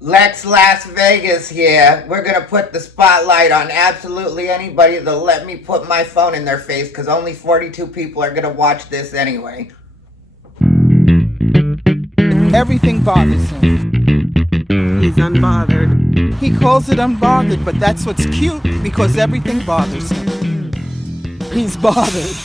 Lex Las Vegas here. We're gonna put the spotlight on absolutely anybody that'll let me put my phone in their face because only 42 people are gonna watch this anyway. Everything bothers him. He's unbothered. He calls it unbothered, but that's what's cute because everything bothers him. He's bothered.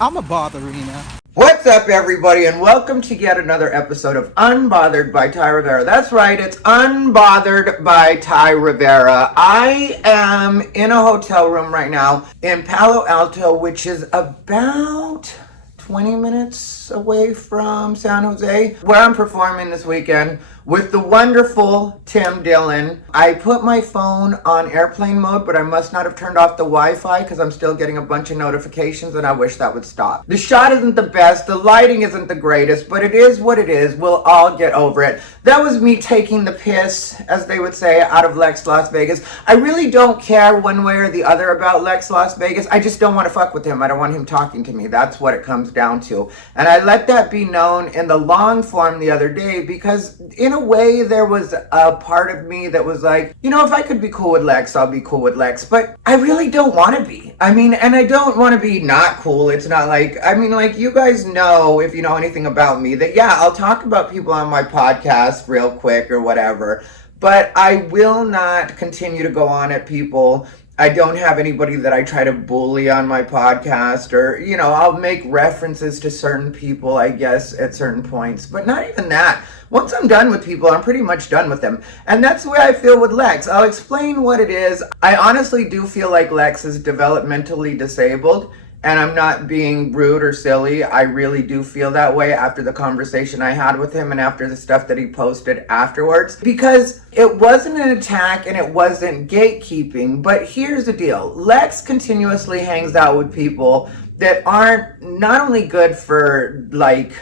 I'm a botherina. What's up, everybody, and welcome to yet another episode of Unbothered by Ty Rivera. That's right, it's Unbothered by Ty Rivera. I am in a hotel room right now in Palo Alto, which is about 20 minutes away from San Jose, where I'm performing this weekend with the wonderful Tim Dillon. I put my phone on airplane mode, but I must not have turned off the Wi-Fi because I'm still getting a bunch of notifications and I wish that would stop. The shot isn't the best, the lighting isn't the greatest, but it is what it is. We'll all get over it. That was me taking the piss, as they would say, out of Lex Las Vegas. I really don't care one way or the other about Lex Las Vegas. I just don't want to fuck with him. I don't want him talking to me. That's what it comes down to. And I let that be known in the long form the other day because in a way there was a part of me that was like, you know, if I could be cool with Lex, I'll be cool with Lex. But I really don't want to be. I mean, and I don't want to be not cool. It's not like, I mean, like, you guys know, if you know anything about me, that yeah, I'll talk about people on my podcast real quick or whatever, but I will not continue to go on at people. I don't have anybody that I try to bully on my podcast, or, you know, I'll make references to certain people, I guess, at certain points, but not even that. Once I'm done with people, I'm pretty much done with them. And that's the way I feel with Lex. I'll explain what it is. I honestly do feel like Lex is developmentally disabled. And I'm not being rude or silly. I really do feel that way after the conversation I had with him and after the stuff that he posted afterwards. Because it wasn't an attack and it wasn't gatekeeping. But here's the deal. Lex continuously hangs out with people that aren't not only good for, like,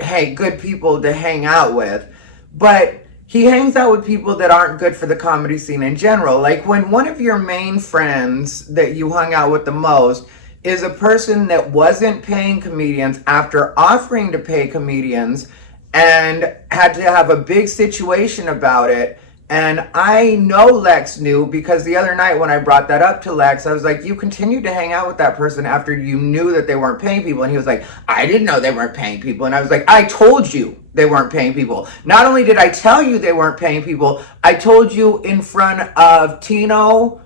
hey, good people to hang out with, but he hangs out with people that aren't good for the comedy scene in general. Like when one of your main friends that you hung out with the most is a person that wasn't paying comedians after offering to pay comedians and had to have a big situation about it. And I know Lex knew because the other night when I brought that up to Lex, I was like, you continued to hang out with that person after you knew that they weren't paying people. And he was like, I didn't know they weren't paying people. And I was like, I told you they weren't paying people. Not only did I tell you they weren't paying people, I told you in front of Tino,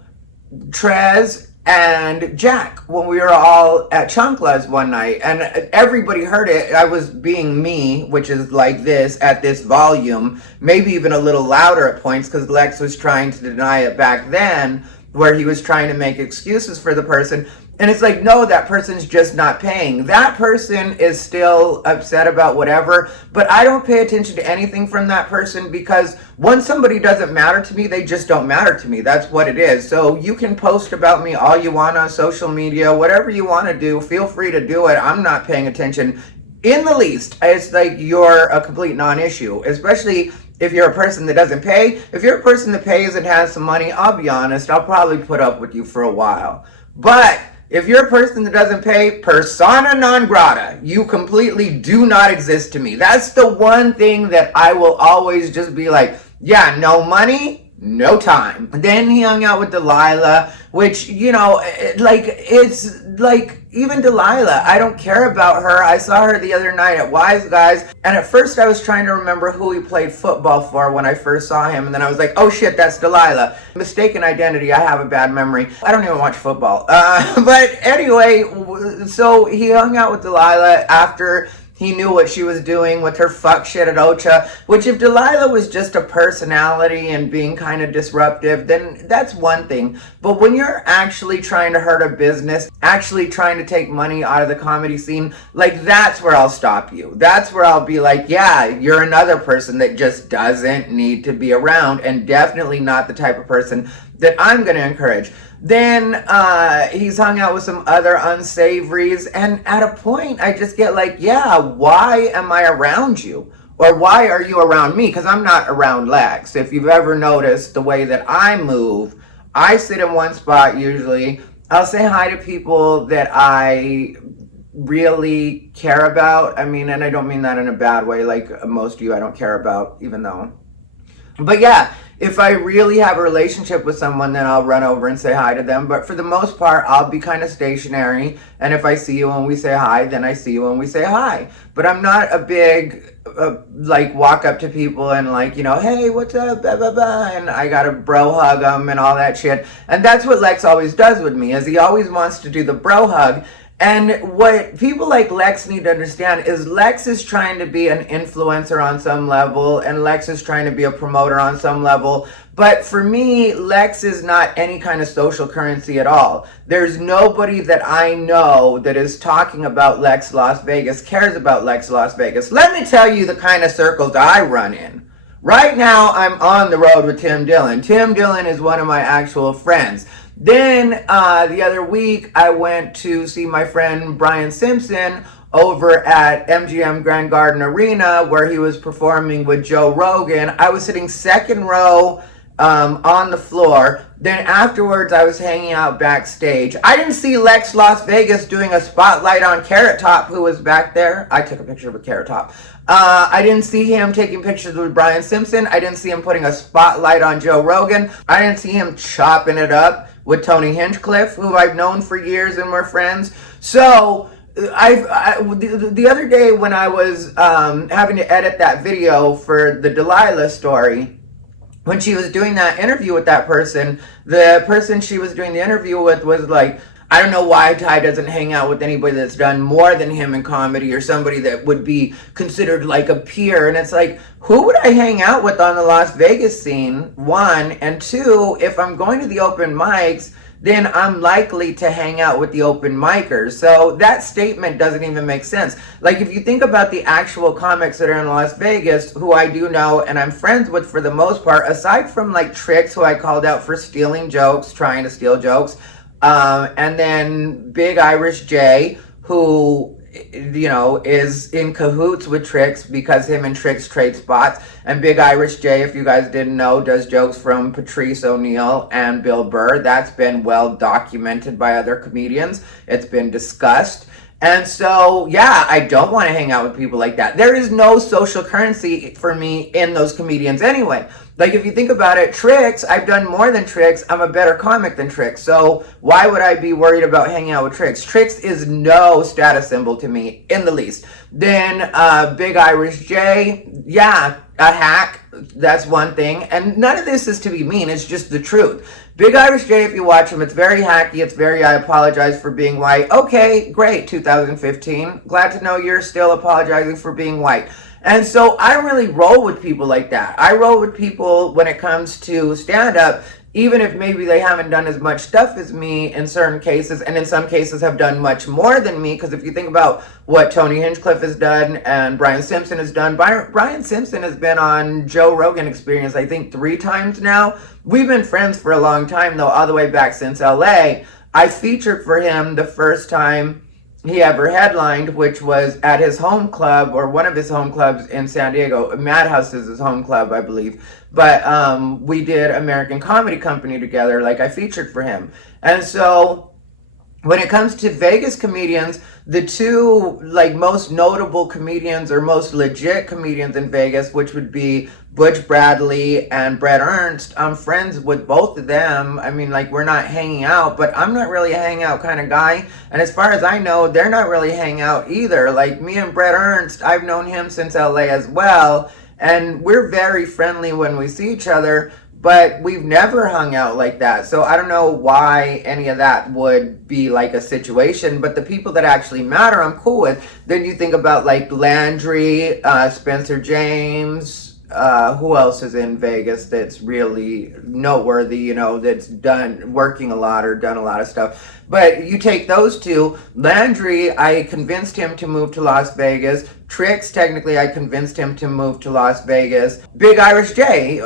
Trez, and Jack when we were all at Chunkla's one night, and everybody heard it. I was being me, which is like this at this volume, maybe even a little louder at points because Lex was trying to deny it back then, where he was trying to make excuses for the person. And it's like, no, that person's just not paying. That person is still upset about whatever, but I don't pay attention to anything from that person because once somebody doesn't matter to me, they just don't matter to me. That's what it is. So you can post about me all you want on social media, whatever you want to do, feel free to do it. I'm not paying attention in the least. It's like you're a complete non-issue, especially if you're a person that doesn't pay. If you're a person that pays and has some money, I'll be honest, I'll probably put up with you for a while. But if you're a person that doesn't pay, persona non grata. You completely do not exist to me. That's the one thing that I will always just be like, yeah, no money, no time. Then he hung out with Delilah, which, you know, it's like, even Delilah, I don't care about her. I saw her the other night at Wise Guys, and at first I was trying to remember who he played football for when I first saw him, and then I was like, oh shit, that's Delilah. Mistaken identity, I have a bad memory. I don't even watch football. But anyway, so he hung out with Delilah after he knew what she was doing with her fuck shit at Ocha, which if Delilah was just a personality and being kind of disruptive, then that's one thing. But when you're actually trying to hurt a business, actually trying to take money out of the comedy scene, like that's where I'll stop you. That's where I'll be like, yeah, you're another person that just doesn't need to be around and definitely not the type of person that I'm going to encourage. Then he's hung out with some other unsavories, and at a point I just get like, yeah, why am I around you? Or why are you around me? Because I'm not around Lex. If you've ever noticed the way that I move, I sit in one spot usually. I'll say hi to people that I really care about. I mean, and I don't mean that in a bad way, like most of you I don't care about, even though But yeah, if I really have a relationship with someone, then I'll run over and say hi to them. But for the most part, I'll be kind of stationary. And if I see you when we say hi, then I see you when we say hi. But I'm not a big, like, walk up to people and, like, you know, hey, what's up, blah, blah, blah. And I got to bro hug them and all that shit. And that's what Lex always does with me, is he always wants to do the bro hug. And what people like Lex need to understand is Lex is trying to be an influencer on some level, and Lex is trying to be a promoter on some level. But for me, Lex is not any kind of social currency at all. There's nobody that I know that is talking about Lex Las Vegas, cares about Lex Las Vegas. Let me tell you the kind of circles I run in. Right now, I'm on the road with Tim Dillon. Tim Dillon is one of my actual friends. Then the other week, I went to see my friend Brian Simpson over at MGM Grand Garden Arena, where he was performing with Joe Rogan. I was sitting second row on the floor. Then afterwards, I was hanging out backstage. I didn't see Lex Las Vegas doing a spotlight on Carrot Top, who was back there. I took a picture with Carrot Top. I didn't see him taking pictures with Brian Simpson. I didn't see him putting a spotlight on Joe Rogan. I didn't see him chopping it up with Tony Hinchcliffe, who I've known for years and we're friends. So the other day when I was having to edit that video for the Delilah story, when she was doing that interview with that person, the person she was doing the interview with was like, I don't know why Ty doesn't hang out with anybody that's done more than him in comedy, or somebody that would be considered like a peer. And it's like, who would I hang out with on the Las Vegas scene? One. And two, if I'm going to the open mics, then I'm likely to hang out with the open micers. So that statement doesn't even make sense. Like, if you think about the actual comics that are in Las Vegas, who I do know and I'm friends with for the most part, aside from like Trix, who I called out for stealing jokes, trying to steal jokes, and then Big Irish J, who, you know, is in cahoots with Trix because him and Trix trade spots. And Big Irish J, if you guys didn't know, does jokes from Patrice O'Neal and Bill Burr. That's been well documented by other comedians. It's been discussed. And so, yeah, I don't want to hang out with people like that. There is no social currency for me in those comedians anyway. Like, if you think about it, Trix, I've done more than Trix. I'm a better comic than Trix. So why would I be worried about hanging out with Trix? Trix is no status symbol to me in the least. Then Big Irish J, yeah, a hack. That's one thing. And none of this is to be mean. It's just the truth. Big Irish J, if you watch him, it's very hacky. It's very, I apologize for being white. Okay, great, 2015. Glad to know you're still apologizing for being white. And so I don't really roll with people like that. I roll with people when it comes to stand-up, even if maybe they haven't done as much stuff as me in certain cases, and in some cases have done much more than me. Because if you think about what Tony Hinchcliffe has done and Brian Simpson has done, Brian Simpson has been on Joe Rogan Experience, I think 3 times now. We've been friends for a long time, though, all the way back since LA. I featured for him the first time he ever headlined, which was at his home club, or one of his home clubs in San Diego. Madhouse is his home club, I believe. But we did American Comedy Company together. Like, I featured for him. And so when it comes to Vegas comedians, the two like most notable comedians or most legit comedians in Vegas, which would be Butch Bradley and Brett Ernst, I'm friends with both of them. I mean, like, we're not hanging out, but I'm not really a hangout kind of guy. And as far as I know, they're not really hang out either. Like, me and Brett Ernst, I've known him since LA as well. And we're very friendly when we see each other, but we've never hung out like that. So I don't know why any of that would be like a situation, but the people that actually matter, I'm cool with. Then you think about like Landry, Spencer James, who else is in Vegas that's really noteworthy, you know, that's done working a lot or done a lot of stuff. But you take those two. Landry, I convinced him to move to Las Vegas. Trix, technically, I convinced him to move to Las Vegas. Big Irish J,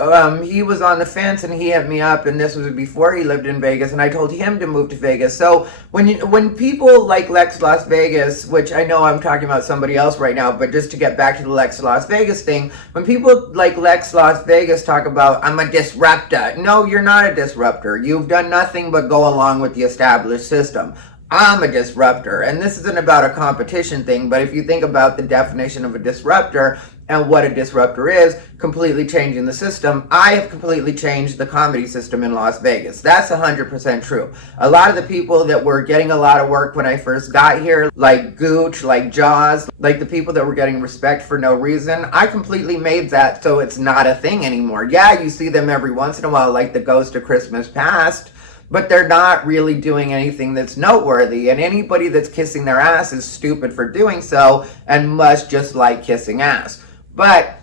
he was on the fence and he hit me up, and this was before he lived in Vegas, and I told him to move to Vegas. So when people like Lex Las Vegas, which I know I'm talking about somebody else right now, but just to get back to the Lex Las Vegas thing, when people like Lex Las Vegas talk about, I'm a disruptor. No, you're not a disruptor. You've done nothing but go along with the established system. I'm a disruptor, and this isn't about a competition thing, but if you think about the definition of a disruptor, and what a disruptor is, completely changing the system. I have completely changed the comedy system in Las Vegas. That's 100% true. A lot of the people that were getting a lot of work when I first got here, like Gooch, like Jaws, like the people that were getting respect for no reason, I completely made that so it's not a thing anymore. Yeah, you see them every once in a while, like the Ghost of Christmas Past, but they're not really doing anything that's noteworthy, and anybody that's kissing their ass is stupid for doing so and must just like kissing ass. But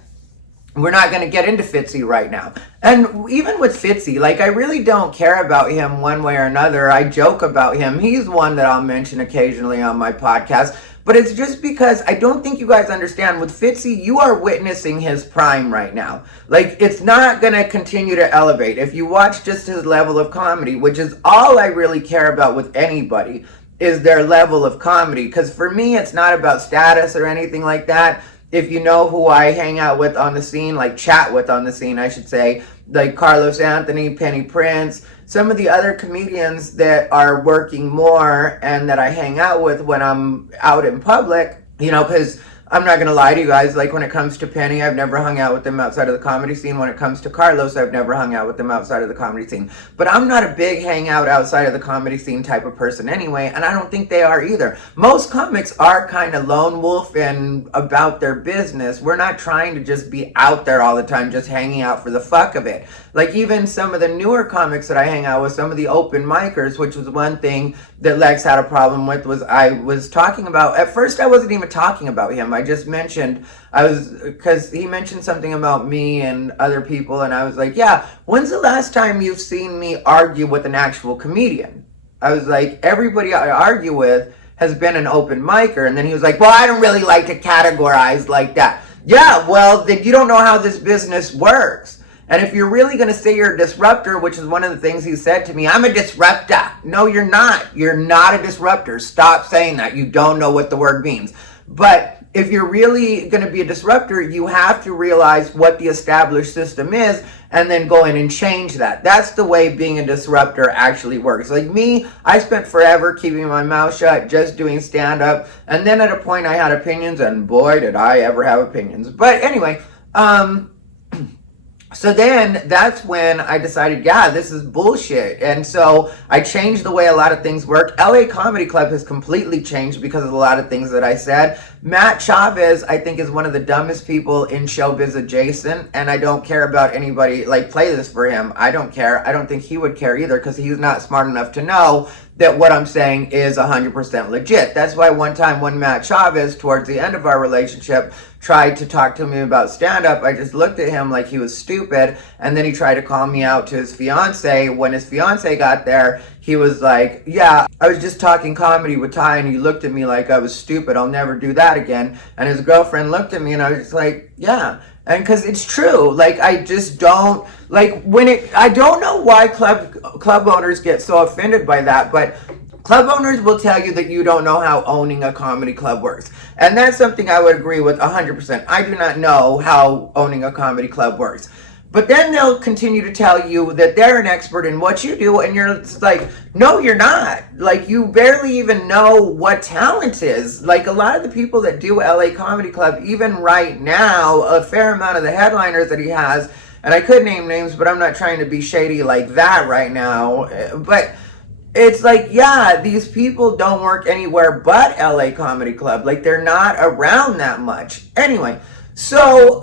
we're not going to get into Fitzy right now. And even with Fitzy, like, I really don't care about him one way or another. I joke about him. He's one that I'll mention occasionally on my podcast. But it's just because I don't think you guys understand. With Fitzy, you are witnessing his prime right now. Like, it's not going to continue to elevate. If you watch just his level of comedy, which is all I really care about with anybody, is their level of comedy. Because for me, it's not about status or anything like that. If you know who I hang out with on the scene, like chat with on the scene, I should say, like Carlos Anthony, Penny Prince, some of the other comedians that are working more and that I hang out with when I'm out in public, you know, because I'm not going to lie to you guys, like when it comes to Penny, I've never hung out with them outside of the comedy scene. When it comes to Carlos, I've never hung out with them outside of the comedy scene. But I'm not a big hangout outside of the comedy scene type of person anyway, and I don't think they are either. Most comics are kind of lone wolf and about their business. We're not trying to just be out there all the time, just hanging out for the fuck of it. Like even some of the newer comics that I hang out with, some of the open micers, which was one thing that Lex had a problem with, was I was talking about, at first I wasn't even talking about him. I just mentioned, because he mentioned something about me and other people, and I was like, yeah, when's the last time you've seen me argue with an actual comedian? I was like, everybody I argue with has been an open micer. And then he was like, well, I don't really like to categorize like that. Yeah, well, then you don't know how this business works. And if you're really going to say you're a disruptor, which is one of the things he said to me, I'm a disruptor. No, you're not. You're not a disruptor. Stop saying that. You don't know what the word means. But if you're really going to be a disruptor, you have to realize what the established system is and then go in and change that. That's the way being a disruptor actually works. Like me, I spent forever keeping my mouth shut, just doing stand-up. And then at a point I had opinions, and boy, did I ever have opinions. But anyway, so then that's when I decided, yeah, this is bullshit. And so I changed the way a lot of things work. LA Comedy Club has completely changed because of a lot of things that I said. Matt Chavez, I think, is one of the dumbest people in showbiz adjacent. And I don't care about anybody, like, play this for him. I don't care. I don't think he would care either, because he's not smart enough to know that what I'm saying is 100% legit. That's why one time when Matt Chavez, towards the end of our relationship, tried to talk to me about stand-up, I just looked at him like he was stupid, and then he tried to call me out to his fiance. When his fiance got there, he was like, yeah, I was just talking comedy with Ty, and he looked at me like I was stupid. I'll never do that again. And his girlfriend looked at me, and I was just like, yeah. And because it's true, like, I just don't, like, I don't know why club owners get so offended by that, but club owners will tell you that you don't know how owning a comedy club works. And that's something I would agree with 100%. I do not know how owning a comedy club works. But then they'll continue to tell you that they're an expert in what you do, and you're like, no, you're not. Like, you barely even know what talent is. Like, a lot of the people that do LA Comedy Club, even right now, a fair amount of the headliners that he has, and I could name names, but I'm not trying to be shady like that right now, but it's like, yeah, these people don't work anywhere but LA Comedy Club. Like, they're not around that much. Anyway, so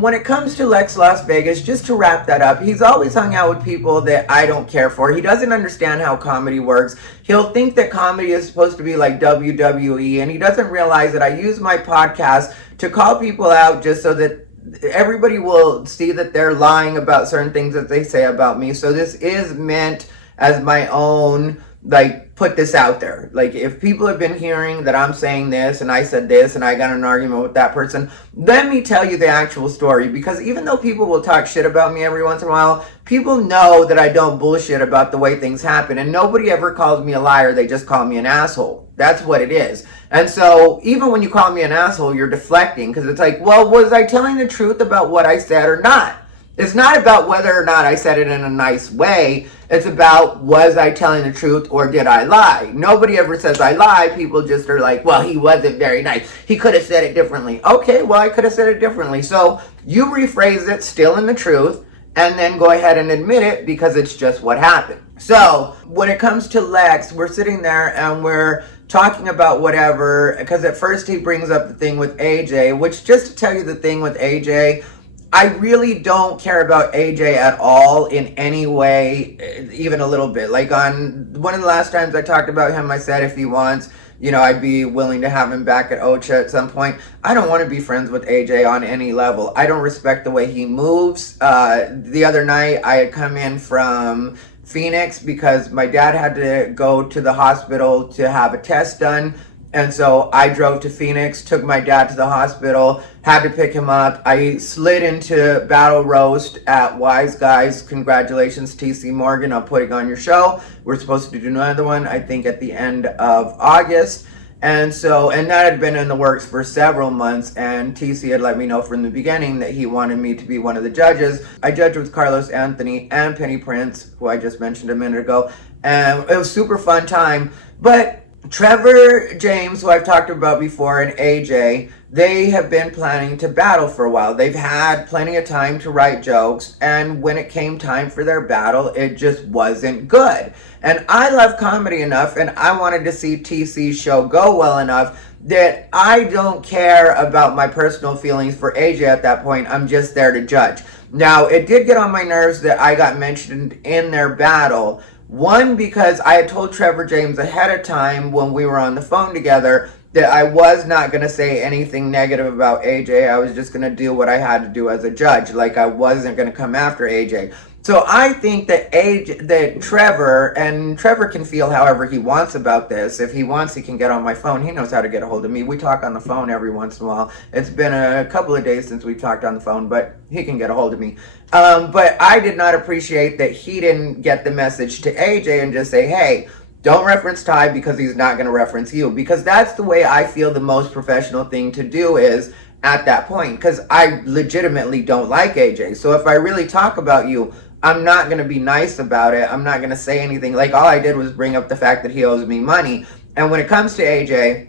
when it comes to Lex Las Vegas, just to wrap that up, he's always hung out with people that I don't care for. He doesn't understand how comedy works. He'll think that comedy is supposed to be like WWE, and he doesn't realize that I use my podcast to call people out just so that everybody will see that they're lying about certain things that they say about me. So this is meant as my own, like, put this out there. Like, if people have been hearing that I'm saying this and I said this and I got in an argument with that person, let me tell you the actual story. Because even though people will talk shit about me every once in a while, people know that I don't bullshit about the way things happen. And nobody ever calls me a liar. They just call me an asshole. That's what it is. And so even when you call me an asshole, you're deflecting, because it's like, well, was I telling the truth about what I said or not? It's not about whether or not I said it in a nice way. It's about, was I telling the truth or did I lie? Nobody ever says I lie. People just are like, well, he wasn't very nice. He could have said it differently. Okay, well, I could have said it differently. So you rephrase it, still in the truth, and then go ahead and admit it because it's just what happened. So when it comes to Lex, we're sitting there and we're talking about whatever, because at first he brings up the thing with AJ, which, just to tell you the thing with AJ, I really don't care about AJ at all in any way, even a little bit. Like, on one of the last times I talked about him, I said if he wants, I'd be willing to have him back at Ocha at some point. I don't want to be friends with AJ on any level. I don't respect the way he moves. The other night I had come in from Phoenix because my dad had to go to the hospital to have a test done. And so I drove to Phoenix, took my dad to the hospital, had to pick him up. I slid into Battle Roast at Wise Guys. Congratulations, TC Morgan, on putting on your show. We're supposed to do another one, I think, at the end of August. And that had been in the works for several months, and TC had let me know from the beginning that he wanted me to be one of the judges. I judged with Carlos Anthony and Penny Prince, who I just mentioned a minute ago, and it was a super fun time. But Trevor James, who I've talked about before, and AJ, they have been planning to battle for a while. They've had plenty of time to write jokes, and when it came time for their battle, it just wasn't good. And I love comedy enough, and I wanted to see TC's show go well enough that I don't care about my personal feelings for AJ at that point. I'm just there to judge. Now, it did get on my nerves that I got mentioned in their battle. One, because I had told Trevor James ahead of time when we were on the phone together that I was not going to say anything negative about AJ. I was just going to do what I had to do as a judge. Like, I wasn't going to come after AJ. So I think that Trevor can feel however he wants about this. If he wants, he can get on my phone. He knows how to get a hold of me. We talk on the phone every once in a while. It's been a couple of days since we've talked on the phone, but he can get a hold of me. But I did not appreciate that he didn't get the message to AJ and just say, hey, don't reference Ty because he's not going to reference you. Because that's the way I feel the most professional thing to do is at that point. Because I legitimately don't like AJ. So if I really talk about you, I'm not going to be nice about it. I'm not going to say anything. Like, all I did was bring up the fact that he owes me money. And when it comes to AJ,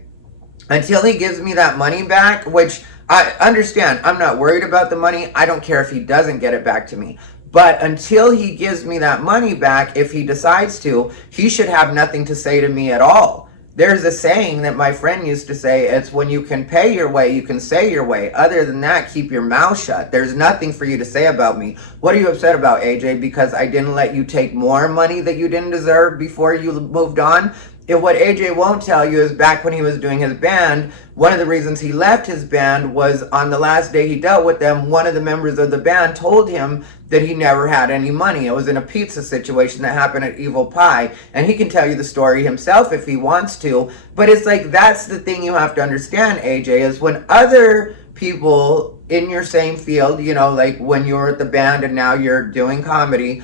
until he gives me that money back, which I understand, I'm not worried about the money. I don't care if he doesn't get it back to me. But until he gives me that money back, if he decides to, he should have nothing to say to me at all. There's a saying that my friend used to say, it's when you can pay your way, you can say your way. Other than that, keep your mouth shut. There's nothing for you to say about me. What are you upset about, AJ? Because I didn't let you take more money that you didn't deserve before you moved on? If what AJ won't tell you is back when he was doing his band, one of the reasons he left his band was on the last day he dealt with them, one of the members of the band told him that he never had any money. It was in a pizza situation that happened at Evil Pie. And he can tell you the story himself if he wants to. But it's like, that's the thing you have to understand, AJ, is when other people in your same field, like when you were at the band and now you're doing comedy,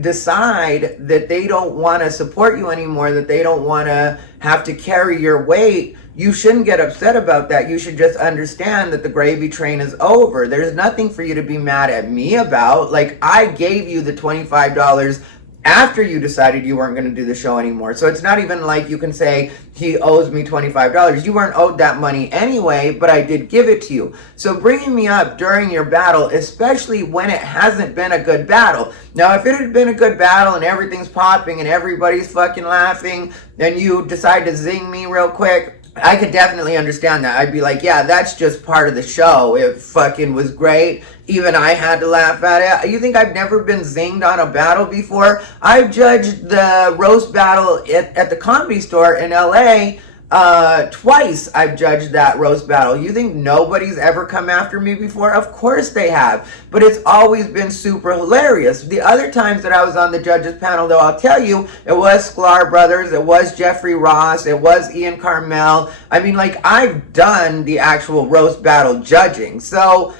decide that they don't want to support you anymore, that they don't want to have to carry your weight, you shouldn't get upset about that. You should just understand that the gravy train is over. There's nothing for you to be mad at me about. Like, I gave you the $25 after you decided you weren't going to do the show anymore. So it's not even like you can say, he owes me $25. You weren't owed that money anyway, but I did give it to you. So bringing me up during your battle, especially when it hasn't been a good battle. Now, if it had been a good battle and everything's popping and everybody's fucking laughing, and you decide to zing me real quick, I could definitely understand that. I'd be like, yeah, that's just part of the show. It fucking was great. Even I had to laugh at it. You think I've never been zinged on a battle before? I've judged the roast battle at the Comedy Store in LA. Twice I've judged that roast battle. You think nobody's ever come after me before? Of course they have. But it's always been super hilarious. The other times that I was on the judges panel, though, I'll tell you, it was Sklar Brothers, it was Jeffrey Ross, it was Ian Carmel. I mean, like, I've done the actual roast battle judging. So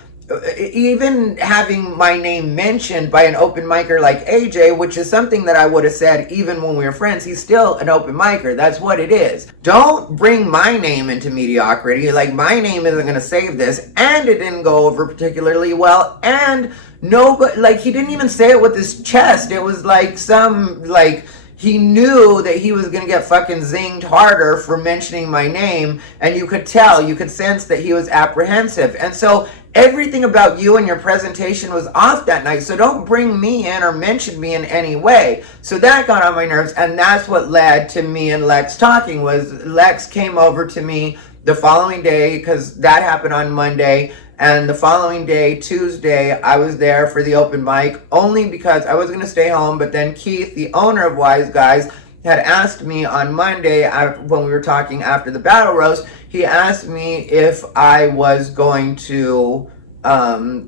even having my name mentioned by an open micer like AJ, which is something that I would have said even when we were friends, he's still an open micer. That's what it is. Don't bring my name into mediocrity. Like, my name isn't going to save this, and it didn't go over particularly well, and nobody, like, he didn't even say it with his chest. It was like some, like, he knew that he was going to get fucking zinged harder for mentioning my name, and you could tell, you could sense that he was apprehensive. And so everything about you and your presentation was off that night, so don't bring me in or mention me in any way. So that got on my nerves, and that's what led to me and Lex talking. Was Lex came over to me the following day, because that happened on Monday, and the following day, Tuesday, I was there for the open mic, only because I was going to stay home, but then Keith, the owner of Wise Guys, had asked me on Monday, when we were talking after the battle roast, he asked me if I was going to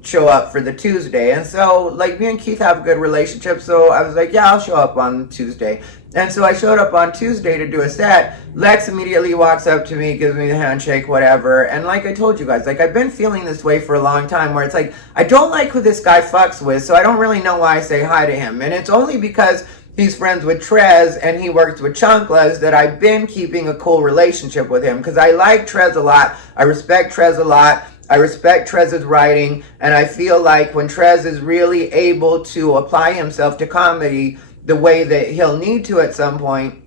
show up for the Tuesday. And so, like, me and Keith have a good relationship, so I was like, yeah, I'll show up on Tuesday. And so I showed up on Tuesday to do a set. Lex immediately walks up to me, gives me the handshake, whatever. And like I told you guys, like, I've been feeling this way for a long time, where it's like, I don't like who this guy fucks with, so I don't really know why I say hi to him. And it's only because he's friends with Trez and he works with Chanclas that I've been keeping a cool relationship with him, because I like Trez a lot. I respect Trez a lot. I respect Trez's writing, and I feel like when Trez is really able to apply himself to comedy the way that he'll need to at some point,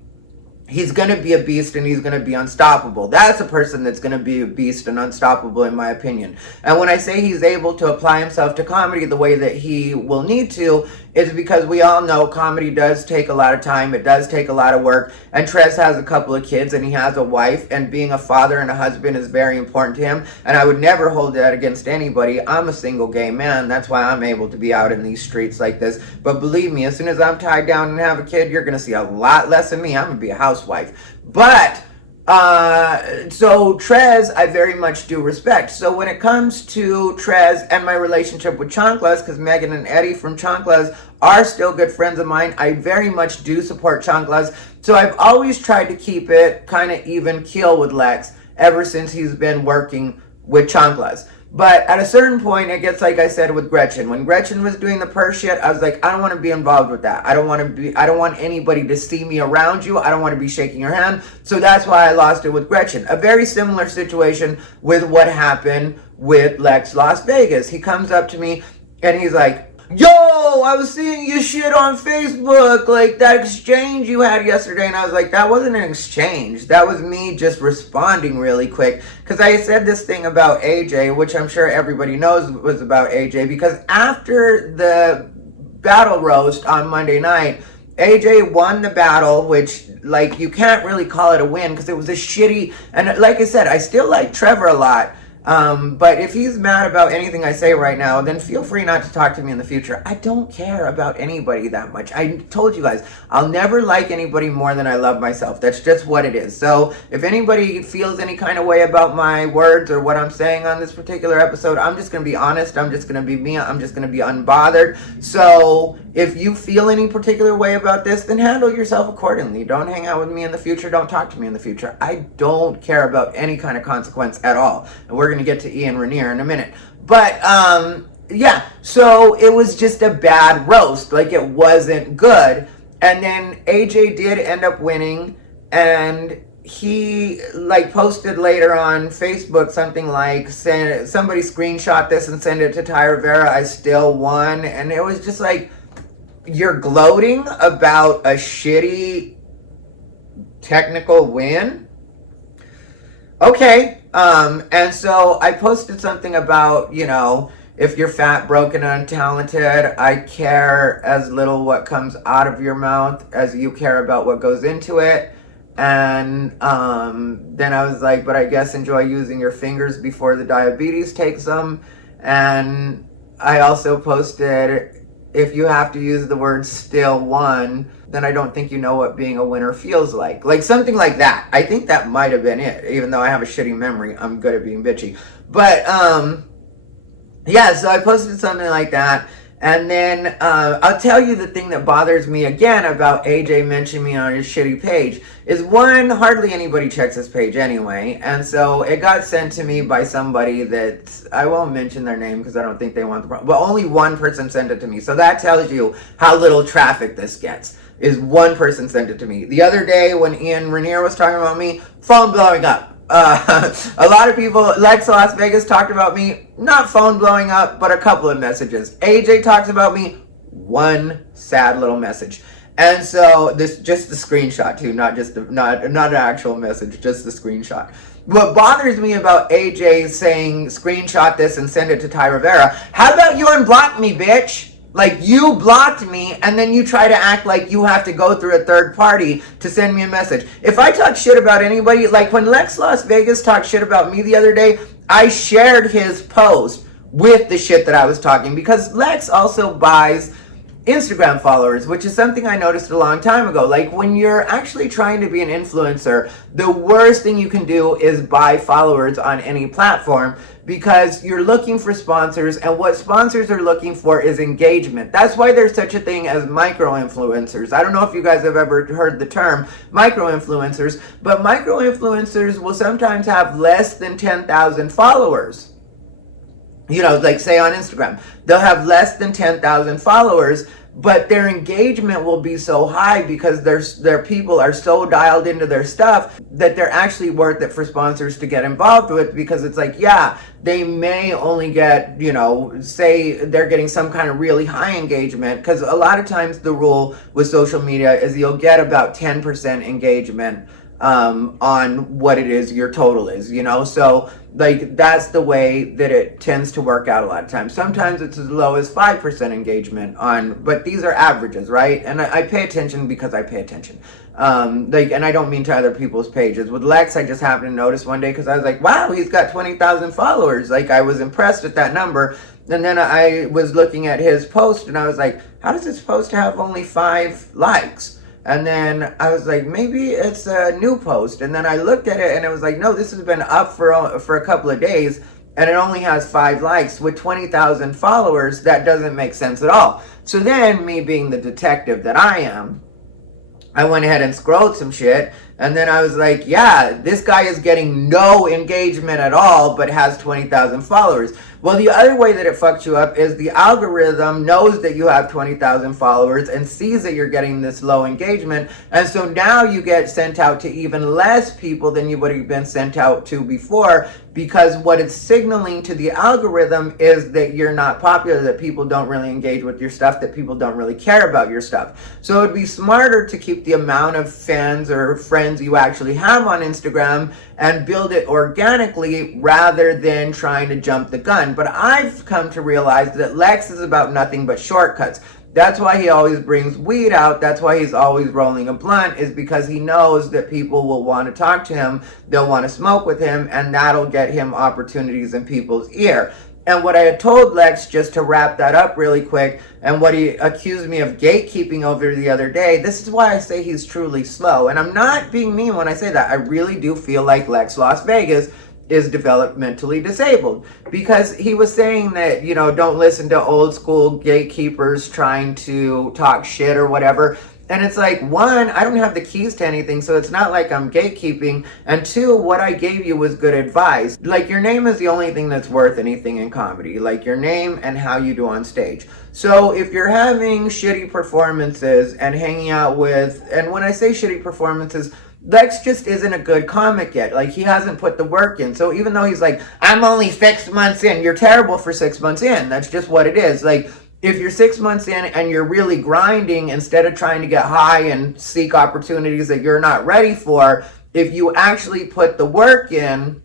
he's going to be a beast and he's going to be unstoppable. That's a person that's going to be a beast and unstoppable, in my opinion. And when I say he's able to apply himself to comedy the way that he will need to, it's because we all know comedy does take a lot of time. It does take a lot of work. And Trez has a couple of kids and he has a wife, and being a father and a husband is very important to him. And I would never hold that against anybody. I'm a single gay man. That's why I'm able to be out in these streets like this. But believe me, as soon as I'm tied down and have a kid, you're going to see a lot less of me. I'm going to be a housewife. But so Trez, I very much do respect. So when it comes to Trez and my relationship with Chanclas, because Megan and Eddie from Chanclas are still good friends of mine, I very much do support Chanclas. So I've always tried to keep it kind of even keel with Lex ever since he's been working with Chanclas. But at a certain point, it gets like I said with Gretchen. When Gretchen was doing the purse shit, I was like, I don't want to be involved with that. I don't want anybody to see me around you. I don't want to be shaking your hand. So that's why I lost it with Gretchen. A very similar situation with what happened with Lex Las Vegas. He comes up to me and he's like, yo, I was seeing your shit on Facebook, like that exchange you had yesterday. And I was like, that wasn't an exchange. That was me just responding really quick. Because I said this thing about AJ, which I'm sure everybody knows was about AJ. Because after the battle roast on Monday night, AJ won the battle, which, like, you can't really call it a win because it was a shitty, and like I said, I still like Trevor a lot. But if he's mad about anything I say right now, then feel free not to talk to me in the future. I don't care about anybody that much. I told you guys, I'll never like anybody more than I love myself. That's just what it is. So if anybody feels any kind of way about my words or what I'm saying on this particular episode, I'm just going to be honest. I'm just going to be me. I'm just going to be unbothered. So if you feel any particular way about this, then handle yourself accordingly. Don't hang out with me in the future. Don't talk to me in the future. I don't care about any kind of consequence at all. And we're going to get to Ian Rineer in a minute. But, yeah, so it was just a bad roast. Like, it wasn't good. And then AJ did end up winning, and he, like, posted later on Facebook something like, somebody screenshot this and send it to Ty Rivera, I still won. And it was just like, you're gloating about a shitty technical win? Okay. And so I posted something about, you know, if you're fat, broken, and untalented, I care as little what comes out of your mouth as you care about what goes into it. And then I was like, but I guess enjoy using your fingers before the diabetes takes them. And I also posted, if you have to use the word still won, then I don't think you know what being a winner feels like. Like something like that. I think that might have been it. Even though I have a shitty memory, I'm good at being bitchy. But, yeah, so I posted something like that. And then I'll tell you the thing that bothers me again about AJ mentioning me on his shitty page is one, hardly anybody checks his page anyway. And so it got sent to me by somebody that I won't mention their name because I don't think they want the problem. But only one person sent it to me. So that tells you how little traffic this gets. Is one person sent it to me. The other day when Rineer was talking about me, phone blowing up. A lot of people, Lex Las Vegas talked about me, not phone blowing up, but a couple of messages. AJ talks about me, one sad little message. And so this just the screenshot too, not an actual message, just the screenshot. What bothers me about AJ saying screenshot this and send it to Ty Rivera, how about you unblock me, bitch? Like, you blocked me, and then you try to act like you have to go through a third party to send me a message. If I talk shit about anybody, like when Lex Las Vegas talked shit about me the other day, I shared his post with the shit that I was talking, because Lex also buys Instagram followers, which is something I noticed a long time ago. Like, when you're actually trying to be an influencer, the worst thing you can do is buy followers on any platform, because you're looking for sponsors, and what sponsors are looking for is engagement. That's why there's such a thing as micro-influencers. I don't know if you guys have ever heard the term micro-influencers, but micro-influencers will sometimes have less than 10,000 followers. You know, like say on Instagram, they'll have less than 10,000 followers, but their engagement will be so high because their people are so dialed into their stuff that they're actually worth it for sponsors to get involved with, because it's like, yeah, they may only get, you know, say they're getting some kind of really high engagement, because a lot of times the rule with social media is you'll get about 10% engagement on what it is your total is, you know. So like, that's the way that it tends to work out a lot of times. Sometimes it's as low as 5% engagement on, but these are averages, right? And I pay attention because I pay attention. Like, and I don't mean to other people's pages. With Lex, I just happened to notice one day because I was like, wow, he's got 20,000 followers. Like, I was impressed at that number. And then I was looking at his post and I was like, how does this post have only 5 likes? And then I was like, maybe it's a new post. And then I looked at it and it was like, no, this has been up for a couple of days and it only has 5 likes. With 20,000 followers, that doesn't make sense at all. So then, me being the detective that I am, I went ahead and scrolled some shit, and then I was like, yeah, this guy is getting no engagement at all, but has 20,000 followers. Well, the other way that it fucks you up is the algorithm knows that you have 20,000 followers and sees that you're getting this low engagement, and so now you get sent out to even less people than you would have been sent out to before, because what it's signaling to the algorithm is that you're not popular, that people don't really engage with your stuff, that people don't really care about your stuff. So it'd be smarter to keep the amount of fans or friends you actually have on Instagram and build it organically rather than trying to jump the gun. But I've come to realize that Lex is about nothing but shortcuts. That's why he always brings weed out. That's why he's always rolling a blunt, is because he knows that people will want to talk to him. They'll want to smoke with him, and that'll get him opportunities in people's ear. And what I had told Lex, just to wrap that up really quick, and what he accused me of gatekeeping over the other day, this is why I say he's truly slow. And I'm not being mean when I say that. I really do feel like Lex Las Vegas is developmentally disabled, because he was saying that, you know, don't listen to old school gatekeepers trying to talk shit or whatever. And it's like, one, I don't have the keys to anything, so it's not like I'm gatekeeping. And two, what I gave you was good advice. Like, your name is the only thing that's worth anything in comedy. Like, your name and how you do on stage. So if you're having shitty performances and hanging out with, and when I say shitty performances, Lex just isn't a good comic yet. Like, he hasn't put the work in. So even though he's like, I'm only 6 months in, you're terrible for 6 months in. That's just what it is. Like, if you're 6 months in and you're really grinding instead of trying to get high and seek opportunities that you're not ready for, if you actually put the work in,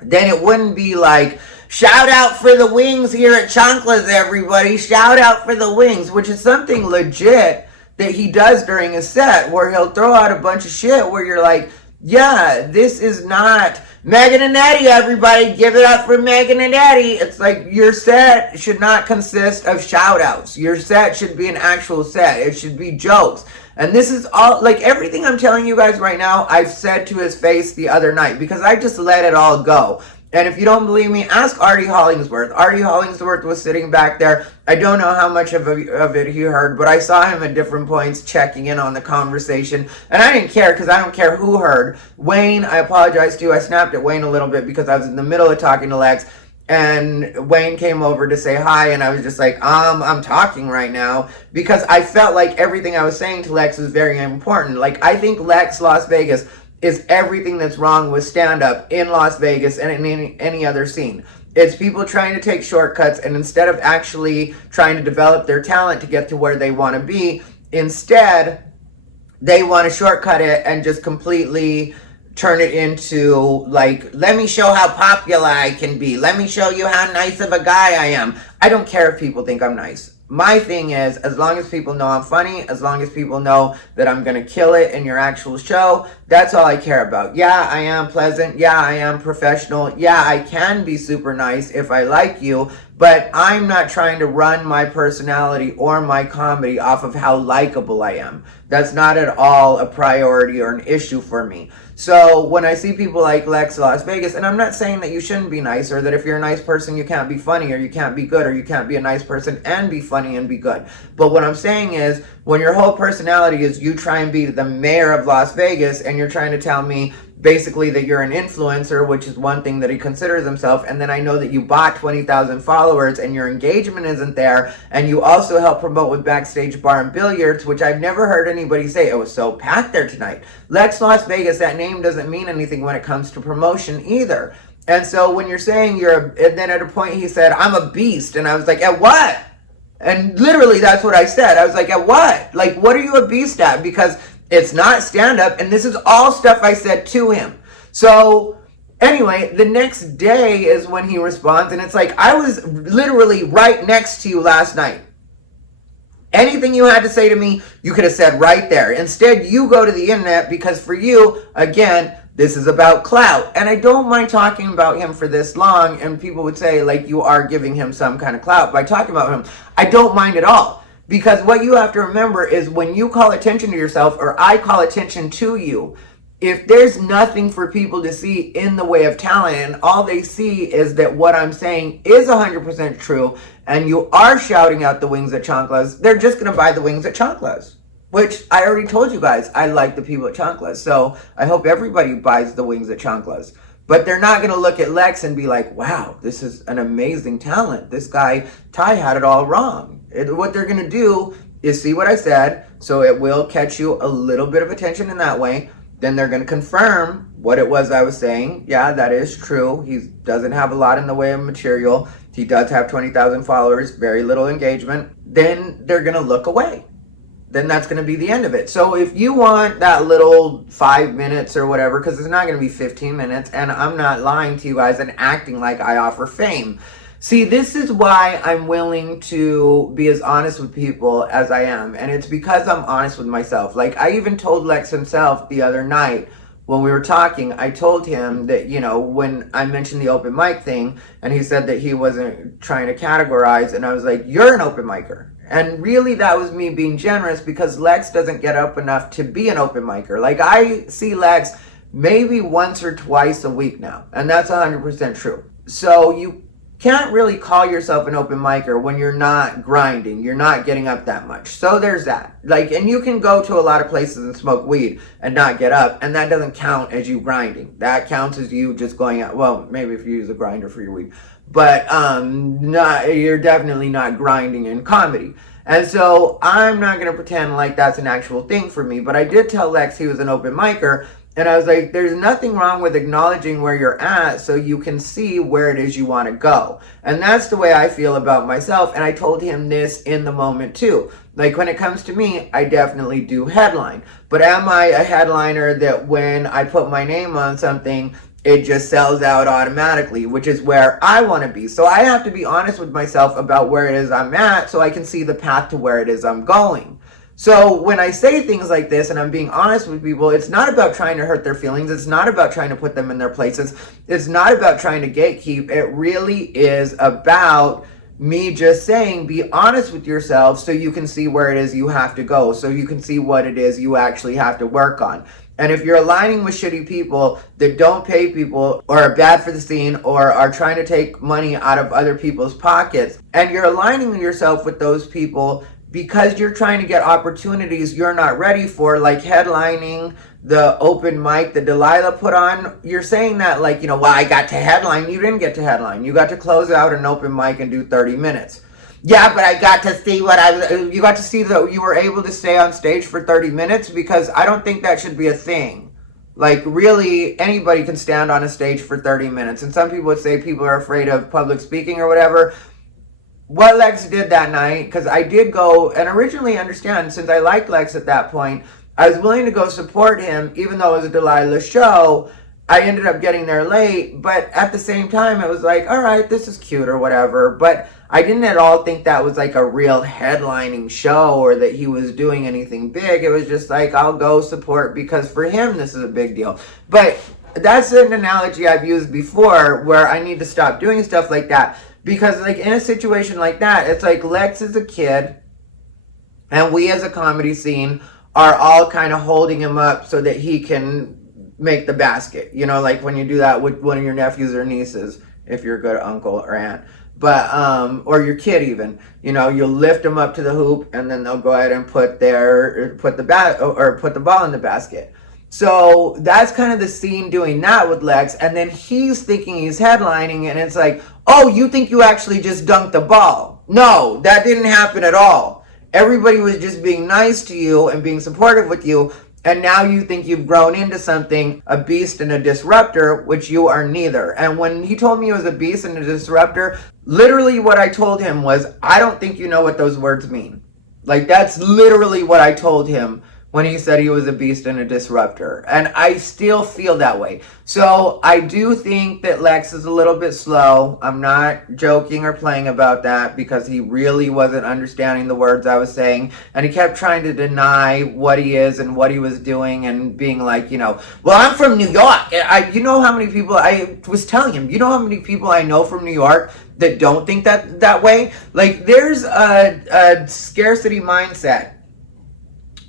then it wouldn't be like, shout out for the wings here at Chonkla's, everybody. Shout out for the wings, which is something legit that he does during a set, where he'll throw out a bunch of shit where you're like, yeah, this is not Megan and Eddie, everybody. Give it up for Megan and Eddie. It's like, your set should not consist of shout outs. Your set should be an actual set. It should be jokes. And this is all, like, everything I'm telling you guys right now, I've said to his face the other night, because I just let it all go. And if you don't believe me, ask Artie Hollingsworth. Artie Hollingsworth was sitting back there. I don't know how much of it he heard, but I saw him at different points checking in on the conversation. And I didn't care because I don't care who heard. Wayne, I apologize to you. I snapped at Wayne a little bit because I was in the middle of talking to Lex. And Wayne came over to say hi, and I was just like, I'm talking right now, because I felt like everything I was saying to Lex was very important. Like, I think Lex Las Vegas is everything that's wrong with stand-up in Las Vegas and in any other scene. It's people trying to take shortcuts, and instead of actually trying to develop their talent to get to where they want to be, instead, they want to shortcut it and just completely turn it into, like, let me show how popular I can be. Let me show you how nice of a guy I am. I don't care if people think I'm nice. My thing is, as long as people know I'm funny, as long as people know that I'm going to kill it in your actual show, that's all I care about. Yeah, I am pleasant. Yeah, I am professional. Yeah, I can be super nice if I like you, but I'm not trying to run my personality or my comedy off of how likable I am. That's not at all a priority or an issue for me. So when I see people like Lex Las Vegas, and I'm not saying that you shouldn't be nice, or that if you're a nice person you can't be funny, or you can't be good, or you can't be a nice person and be funny and be good. But what I'm saying is, when your whole personality is you try and be the mayor of Las Vegas, and you're trying to tell me basically that you're an influencer, which is one thing that he considers himself, and then I know that you bought 20,000 followers and your engagement isn't there, and you also help promote with Backstage Bar and Billiards, which I've never heard anybody say, it was so packed there tonight. Lex Las Vegas, that name doesn't mean anything when it comes to promotion either. And so when you're saying and then at a point he said, I'm a beast, and I was like, at what? And literally that's what I said. I was like, at what? Like, what are you a beast at? Because it's not stand-up, and this is all stuff I said to him. So anyway, the next day is when he responds, and it's like, I was literally right next to you last night. Anything you had to say to me, you could have said right there. Instead, you go to the internet because for you, again, this is about clout. And I don't mind talking about him for this long, and people would say, like, you are giving him some kind of clout by talking about him. I don't mind at all. Because what you have to remember is when you call attention to yourself, or I call attention to you, if there's nothing for people to see in the way of talent, and all they see is that what I'm saying is 100% true, and you are shouting out the wings at Chanclas, they're just going to buy the wings at Chanclas. Which I already told you guys, I like the people at Chanclas. So I hope everybody buys the wings at Chanclas. But they're not going to look at Lex and be like, wow, this is an amazing talent. This guy, Ty, had it all wrong. What they're going to do is see what I said, so it will catch you a little bit of attention in that way. Then they're going to confirm what it was I was saying. Yeah, that is true. He doesn't have a lot in the way of material. He does have 20,000 followers, very little engagement. Then they're going to look away. Then that's going to be the end of it. So if you want that little 5 minutes or whatever, because it's not going to be 15 minutes, and I'm not lying to you guys and acting like I offer fame. See, this is why I'm willing to be as honest with people as I am. And it's because I'm honest with myself. Like, I even told Lex himself the other night when we were talking, I told him that, you know, when I mentioned the open mic thing, and he said that he wasn't trying to categorize, and I was like, you're an open micer. And really that was me being generous, because Lex doesn't get up enough to be an open micer. Like, I see Lex maybe once or twice a week now, and that's 100% true. So you can't really call yourself an open micer when you're not grinding, you're not getting up that much. So there's that. Like, and you can go to a lot of places and smoke weed and not get up, and that doesn't count as you grinding. That counts as you just going out. Well, maybe if you use a grinder for your weed, but you're definitely not grinding in comedy. And so I'm not going to pretend like that's an actual thing for me, but I did tell Lex he was an open micer. And I was like, there's nothing wrong with acknowledging where you're at so you can see where it is you want to go. And that's the way I feel about myself. And I told him this in the moment too. Like, when it comes to me, I definitely do headline. But am I a headliner that when I put my name on something, it just sells out automatically, which is where I want to be. So I have to be honest with myself about where it is I'm at so I can see the path to where it is I'm going. So when I say things like this and I'm being honest with people, it's not about trying to hurt their feelings. It's not about trying to put them in their places. It's not about trying to gatekeep. It really is about me just saying, be honest with yourself so you can see where it is you have to go, so you can see what it is you actually have to work on. And if you're aligning with shitty people that don't pay people or are bad for the scene or are trying to take money out of other people's pockets, and you're aligning yourself with those people because you're trying to get opportunities you're not ready for, like headlining the open mic that Delilah put on, you're saying that like, well, I got to headline. You didn't get to headline. You got to close out an open mic and do 30 minutes. Yeah, but I got to see you got to see that you were able to stay on stage for 30 minutes, because I don't think that should be a thing. Like, really, anybody can stand on a stage for 30 minutes. And some people would say people are afraid of public speaking or whatever. What Lex did that night, because I did go, and originally understand, since I liked Lex at that point, I was willing to go support him, even though it was a Delilah show. I ended up getting there late, but at the same time, it was like, all right, this is cute or whatever. But I didn't at all think that was like a real headlining show or that he was doing anything big. It was just like, I'll go support because for him, this is a big deal. But that's an analogy I've used before where I need to stop doing stuff like that. Because like in a situation like that, it's like Lex is a kid and we as a comedy scene are all kind of holding him up so that he can make the basket. Like when you do that with one of your nephews or nieces, if you're a good uncle or aunt. But, or your kid even, you'll lift them up to the hoop and then they'll go ahead and put the ball in the basket. So that's kind of the scene doing that with Lex. And then he's thinking he's headlining and it's like, oh, you think you actually just dunked the ball? No, that didn't happen at all. Everybody was just being nice to you and being supportive with you. And now you think you've grown into something, a beast and a disruptor, which you are neither. And when he told me he was a beast and a disruptor, literally what I told him was, I don't think you know what those words mean. Like, that's literally what I told him when he said he was a beast and a disruptor. And I still feel that way. So I do think that Lex is a little bit slow. I'm not joking or playing about that because he really wasn't understanding the words I was saying. And he kept trying to deny what he is and what he was doing and being like, well, I'm from New York. You know how many people, I was telling him, you know how many people I know from New York that don't think that way? Like, there's a scarcity mindset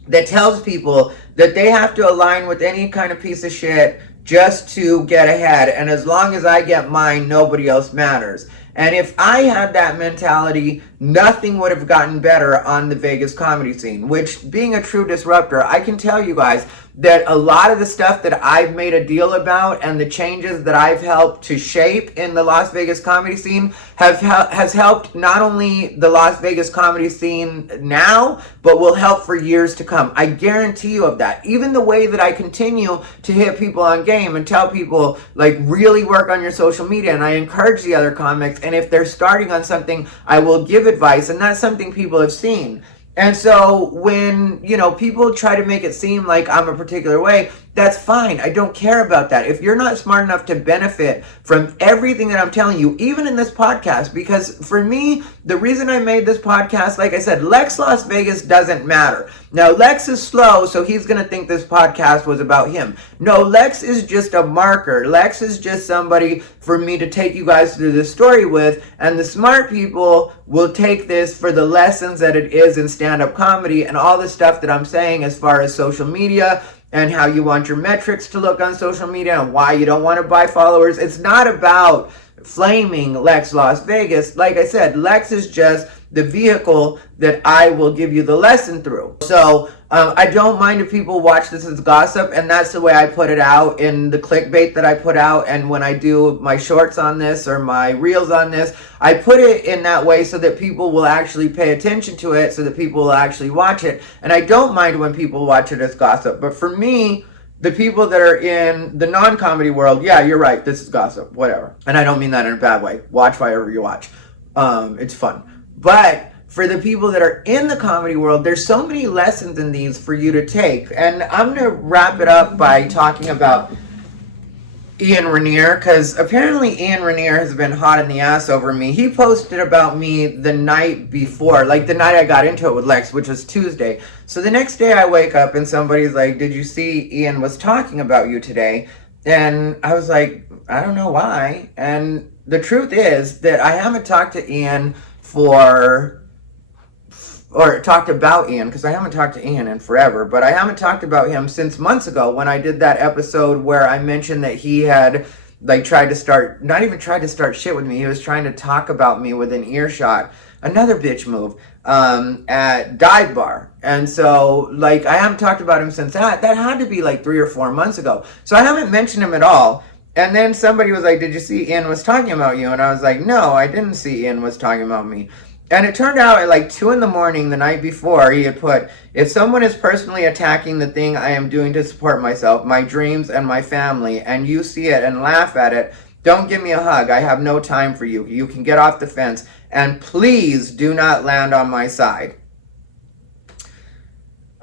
that tells people that they have to align with any kind of piece of shit just to get ahead. And as long as I get mine, nobody else matters. And if I had that mentality, nothing would have gotten better on the Vegas comedy scene, which, being a true disruptor, I can tell you guys that a lot of the stuff that I've made a deal about and the changes that I've helped to shape in the Las Vegas comedy scene has helped not only the Las Vegas comedy scene now, but will help for years to come. I guarantee you of that. Even the way that I continue to hit people on game and tell people, like, really work on your social media, and I encourage the other comics, and if they're starting on something, I will give advice, and that's something people have seen. And so when, people try to make it seem like I'm a particular way, that's fine. I don't care about that. If you're not smart enough to benefit from everything that I'm telling you, even in this podcast, because for me, the reason I made this podcast, like I said, Lex Las Vegas doesn't matter. Now, Lex is slow, so he's going to think this podcast was about him. No, Lex is just a marker. Lex is just somebody for me to take you guys through this story with, and the smart people will take this for the lessons that it is in stand-up comedy and all the stuff that I'm saying as far as social media and how you want your metrics to look on social media and why you don't want to buy followers. It's not about flaming Lex Las Vegas. Like I said, Lex is just the vehicle that I will give you the lesson through. So I don't mind if people watch this as gossip, and that's the way I put it out in the clickbait that I put out. And when I do my shorts on this or my reels on this, I put it in that way so that people will actually pay attention to it, so that people will actually watch it. And I don't mind when people watch it as gossip. But for me, the people that are in the non-comedy world, yeah, you're right, this is gossip, whatever. And I don't mean that in a bad way. Watch whatever you watch. It's fun. But for the people that are in the comedy world, there's so many lessons in these for you to take. And I'm going to wrap it up by talking about Ian Rineer, because apparently Ian Rineer has been hot in the ass over me. He posted about me the night before, like the night I got into it with Lex, which was Tuesday. So the next day I wake up and somebody's like, did you see Ian was talking about you today? And I was like, I don't know why. And the truth is that I haven't talked to Ian or talked about Ian, because I haven't talked to Ian in forever, but I haven't talked about him since months ago when I did that episode where I mentioned that he had not even tried to start shit with me. He was trying to talk about me within earshot. Another bitch move, at Dive Bar. And so, I haven't talked about him since that. That had to be 3 or 4 months ago. So I haven't mentioned him at all. And then somebody was like, did you see Ian was talking about you? And I was like, no, I didn't see Ian was talking about me. And it turned out at 2 in the morning the night before, he had put, if someone is personally attacking the thing I am doing to support myself, my dreams, and my family, and you see it and laugh at it, don't give me a hug. I have no time for you. You can get off the fence. And please do not land on my side.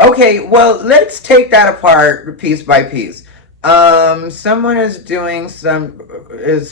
Okay, well, let's take that apart piece by piece. Someone is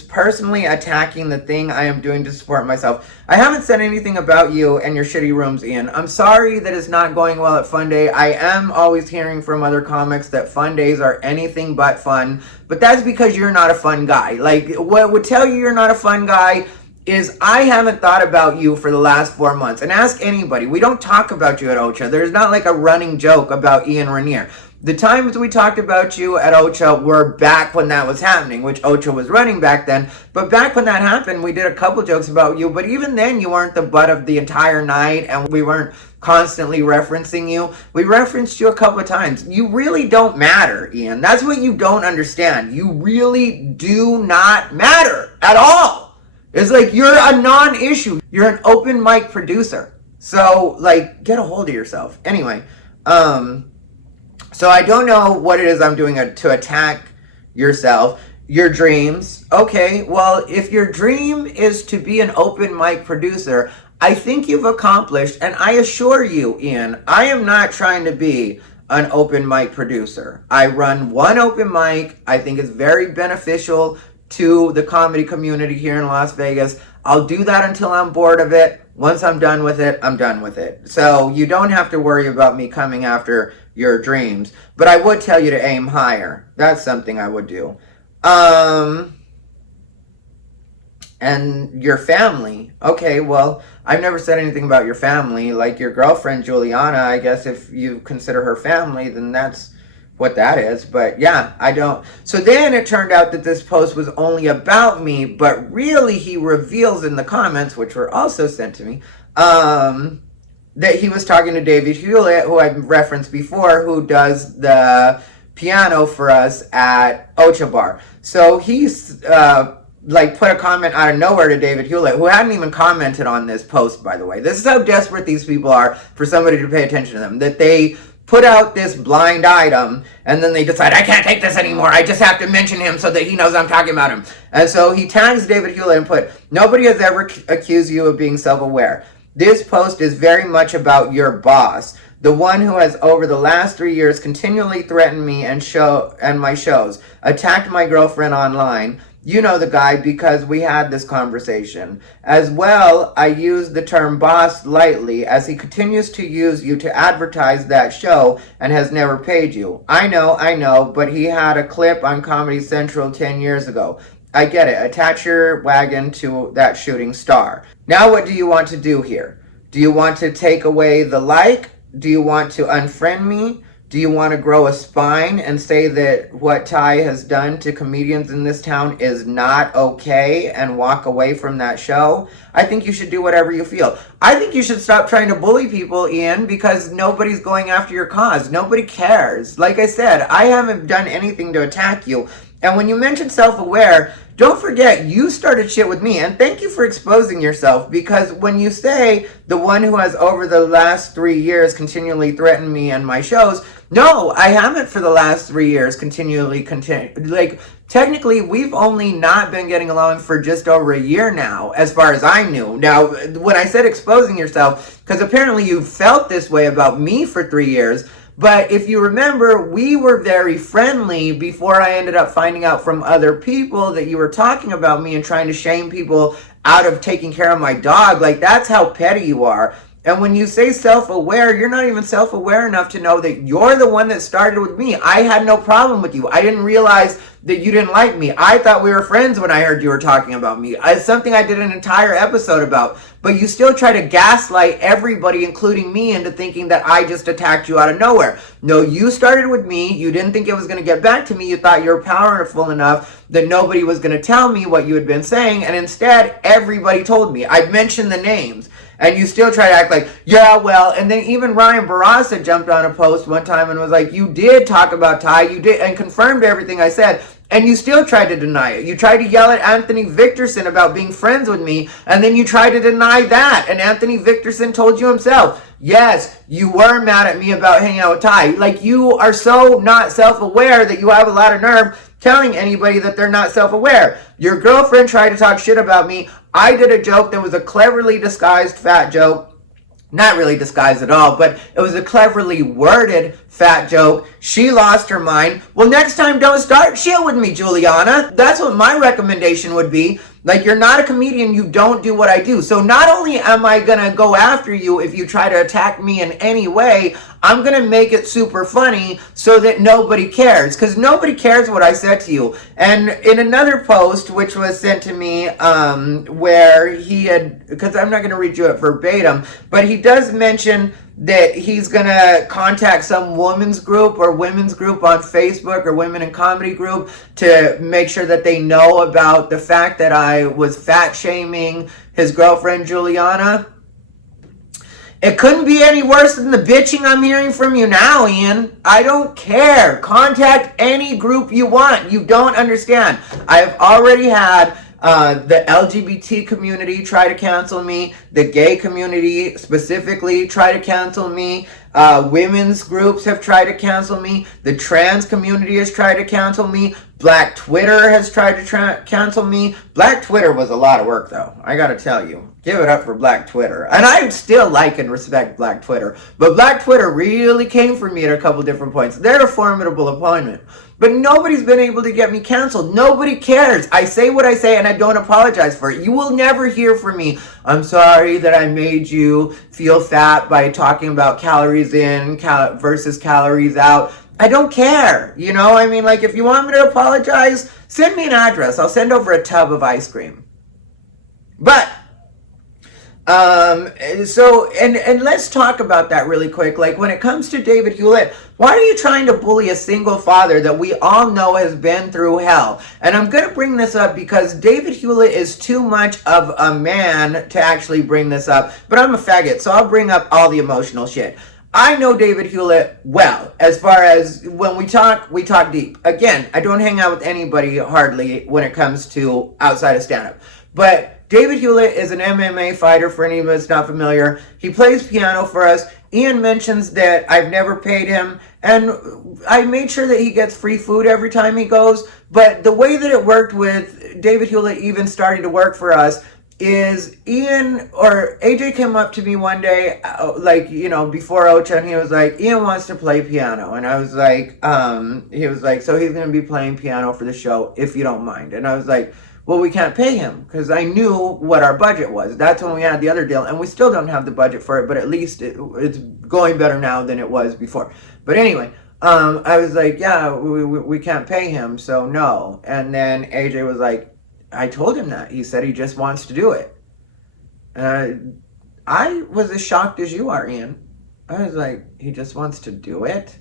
personally attacking the thing I am doing to support myself. I haven't said anything about you and your shitty rooms, Ian. I'm sorry that it's not going well at Fun Day. I am always hearing from other comics that fun days are anything but fun, but that's because you're not a fun guy. What would tell you you're not a fun guy is I haven't thought about you for the last 4 months. And ask anybody. We don't talk about you at Ocha. There's not a running joke about Ian Rineer. The times we talked about you at Ocha were back when that was happening, which Ocha was running back then. But back when that happened, we did a couple jokes about you. But even then, you weren't the butt of the entire night, and we weren't constantly referencing you. We referenced you a couple of times. You really don't matter, Ian. That's what you don't understand. You really do not matter at all. It's you're a non-issue. You're an open mic producer. So, get a hold of yourself. Anyway, so I don't know what it is I'm doing to attack yourself, your dreams. Okay, well, if your dream is to be an open mic producer, I think you've accomplished, and I assure you, Ian, I am not trying to be an open mic producer. I run one open mic. I think it's very beneficial to the comedy community here in Las Vegas. I'll do that until I'm bored of it. Once I'm done with it, I'm done with it. So you don't have to worry about me coming after your dreams. But I would tell you to aim higher. That's something I would do. And your family. Okay, well, I've never said anything about your family. Your girlfriend, Juliana, I guess if you consider her family, then that's what that is. But yeah, I don't. So then it turned out that this post was only about me, but really he reveals in the comments, which were also sent to me, that he was talking to David Hewlett, who I've referenced before, who does the piano for us at Ocha Bar. So he's put a comment out of nowhere to David Hewlett, who hadn't even commented on this post, by the way. This is how desperate these people are for somebody to pay attention to them, that they put out this blind item, and then they decide, I can't take this anymore. I just have to mention him so that he knows I'm talking about him. And so he tags David Hewlett and put, nobody has ever accused you of being self-aware. This post is very much about your boss, the one who has over the last 3 years continually threatened me and my shows, attacked my girlfriend online. You know the guy because we had this conversation. As well, I use the term boss lightly as he continues to use you to advertise that show and has never paid you. I know, but he had a clip on Comedy Central 10 years ago. I get it. Attach your wagon to that shooting star. Now what do you want to do here? Do you want to take away the like? Do you want to unfriend me? Do you want to grow a spine and say that what Ty has done to comedians in this town is not okay and walk away from that show? I think you should do whatever you feel. I think you should stop trying to bully people, Ian, because nobody's going after your cause. Nobody cares. Like I said, I haven't done anything to attack you. And when you mention self-aware, don't forget, you started shit with me. And thank you for exposing yourself, because when you say the one who has over the last 3 years continually threatened me and my shows, no, I haven't for the last 3 years technically, we've only not been getting along for just over a year now, as far as I knew. Now, when I said exposing yourself, because apparently you felt this way about me for 3 years, but if you remember, we were very friendly before I ended up finding out from other people that you were talking about me and trying to shame people out of taking care of my dog. That's how petty you are. And when you say self-aware, you're not even self-aware enough to know that you're the one that started with me. I had no problem with you. I didn't realize that you didn't like me. I thought we were friends when I heard you were talking about me. It's something I did an entire episode about. But you still try to gaslight everybody, including me, into thinking that I just attacked you out of nowhere. No, you started with me. You didn't think it was going to get back to me. You thought you were powerful enough that nobody was going to tell me what you had been saying. And instead, everybody told me. I mentioned the names. And you still try to act like, yeah, well, and then even Ryan Barasa jumped on a post one time and was like, you did talk about Ty, you did, and confirmed everything I said, and you still tried to deny it. You tried to yell at Anthony Victorson about being friends with me, and then you tried to deny that, and Anthony Victorson told you himself, yes, you were mad at me about hanging out with Ty. Like, you are so not self-aware that you have a lot of nerve telling anybody that they're not self-aware. Your girlfriend tried to talk shit about me. I did a joke that was a cleverly disguised fat joke. Not really disguised at all, but it was a cleverly worded fat joke. She lost her mind. Well, next time, don't start shit with me, Juliana. That's what my recommendation would be. Like, you're not a comedian, you don't do what I do. So not only am I gonna go after you if you try to attack me in any way, I'm gonna make it super funny so that nobody cares. Because nobody cares what I said to you. And in another post, which was sent to me, where he had, because I'm not gonna read you it verbatim, but he does mention that he's gonna contact some women's group or women's group on Facebook or women in comedy group to make sure that they know about the fact that I was fat shaming his girlfriend Juliana. It couldn't be any worse than the bitching I'm hearing from you now, Ian. I don't care. Contact any group you want. You don't understand. I've already had the LGBT community try to cancel me, the gay community specifically try to cancel me, women's groups have tried to cancel me, the trans community has tried to cancel me, Black Twitter has tried to cancel me. Black Twitter was a lot of work, though. I gotta tell you. Give it up for Black Twitter. And I still like and respect Black Twitter. But Black Twitter really came for me at a couple different points. They're a formidable opponent. But nobody's been able to get me canceled. Nobody cares. I say what I say and I don't apologize for it. You will never hear from me, I'm sorry that I made you feel fat by talking about calories in versus calories out. I don't care. You know, I mean, like, if you want me to apologize, send me an address. I'll send over a tub of ice cream. But so let's talk about that really quick. Like, when it comes to David Hewlett, why are you trying to bully a single father that we all know has been through hell? And I'm going to bring this up because David Hewlett is too much of a man to actually bring this up. But I'm a faggot, so I'll bring up all the emotional shit. I know David Hewlett well. As far as when we talk deep. Again, I don't hang out with anybody hardly when it comes to outside of stand-up. But David Hewlett is an MMA fighter for anybody that's not familiar. He plays piano for us. Ian mentions that I've never paid him, and I made sure that he gets free food every time he goes. But the way that it worked with David Hewlett even starting to work for us is Ian or AJ came up to me one day, like, you know, before Ocha, and he was like, Ian wants to play piano. And I was like, he was like, so he's going to be playing piano for the show, if you don't mind. And I was like, well, we can't pay him, because I knew what our budget was. That's when we had the other deal, and we still don't have the budget for it, but at least it's going better now than it was before. But anyway, I was like, yeah, we can't pay him, so no. And then AJ was like, I told him that. He said he just wants to do it. I was as shocked as you are, Ian. I was like, he just wants to do it?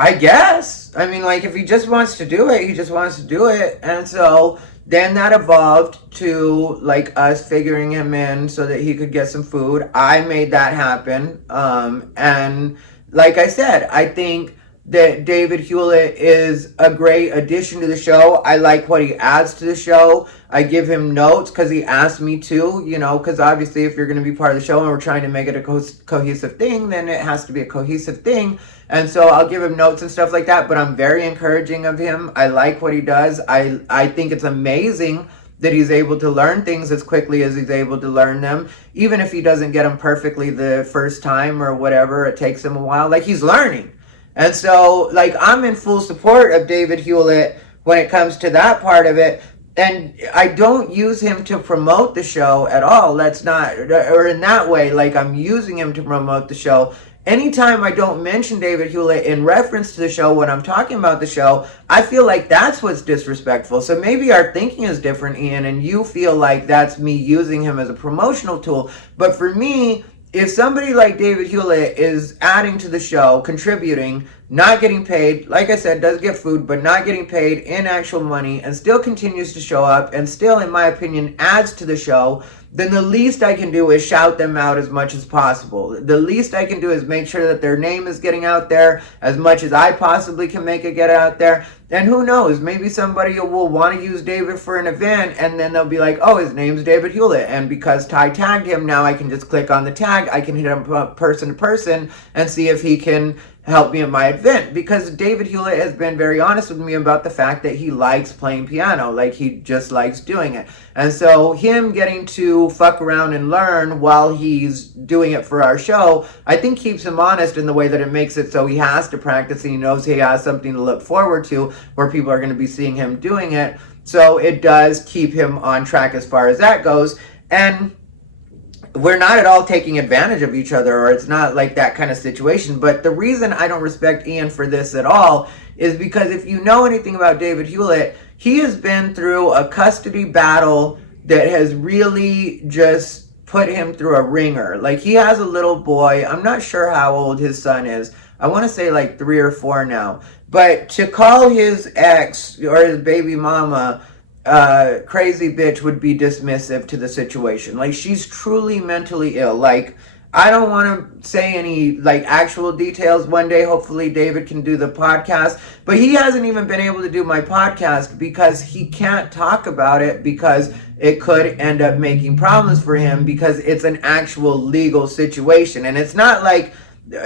I guess. I mean, like, if he just wants to do it, he just wants to do it. And so then that evolved to, like, us figuring him in so that he could get some food. I made that happen. And like I said, I think that David Hewlett is a great addition to the show. I like what he adds to the show. I give him notes because he asked me to, you know, because obviously if you're going to be part of the show and we're trying to make it a cohesive thing, then it has to be a cohesive thing. And so I'll give him notes and stuff like that, but I'm very encouraging of him. I like what he does. I think it's amazing that he's able to learn things as quickly as he's able to learn them. Even if he doesn't get them perfectly the first time or whatever, it takes him a while. Like, he's learning. And so, like, I'm in full support of David Hewlett when it comes to that part of it. And I don't use him to promote the show at all. That's not, or in that way, like I'm using him to promote the show. Anytime I don't mention David Hewlett in reference to the show when I'm talking about the show, I feel like that's what's disrespectful. So maybe our thinking is different, Ian, and you feel like that's me using him as a promotional tool. But for me, if somebody like David Hewlett is adding to the show, contributing, not getting paid, like I said, does get food, but not getting paid in actual money, and still continues to show up, and still, in my opinion, adds to the show, then the least I can do is shout them out as much as possible. The least I can do is make sure that their name is getting out there as much as I possibly can make it get out there. And who knows, maybe somebody will want to use David for an event, and then they'll be like, oh, his name's David Hewlett, and because Ty tagged him, now I can just click on the tag, I can hit him up person to person and see if he can help me at my event, because David Hewlett has been very honest with me about the fact that he likes playing piano, like he just likes doing it. And so him getting to fuck around and learn while he's doing it for our show, I think keeps him honest in the way that it makes it so he has to practice and he knows he has something to look forward to where people are going to be seeing him doing it. So it does keep him on track as far as that goes. And we're not at all taking advantage of each other, or it's not like that kind of situation. But the reason I don't respect Ian for this at all is because if you know anything about David Hewlett, he has been through a custody battle that has really just put him through a ringer. Like, he has a little boy. I'm not sure how old his son is. I want to say like 3 or 4 now. But to call his ex or his baby mama crazy bitch would be dismissive to the situation. Like, she's truly mentally ill. Like, I don't want to say any like actual details. One day hopefully David can do the podcast, but he hasn't even been able to do my podcast because he can't talk about it, because it could end up making problems for him, because it's an actual legal situation. And it's not like,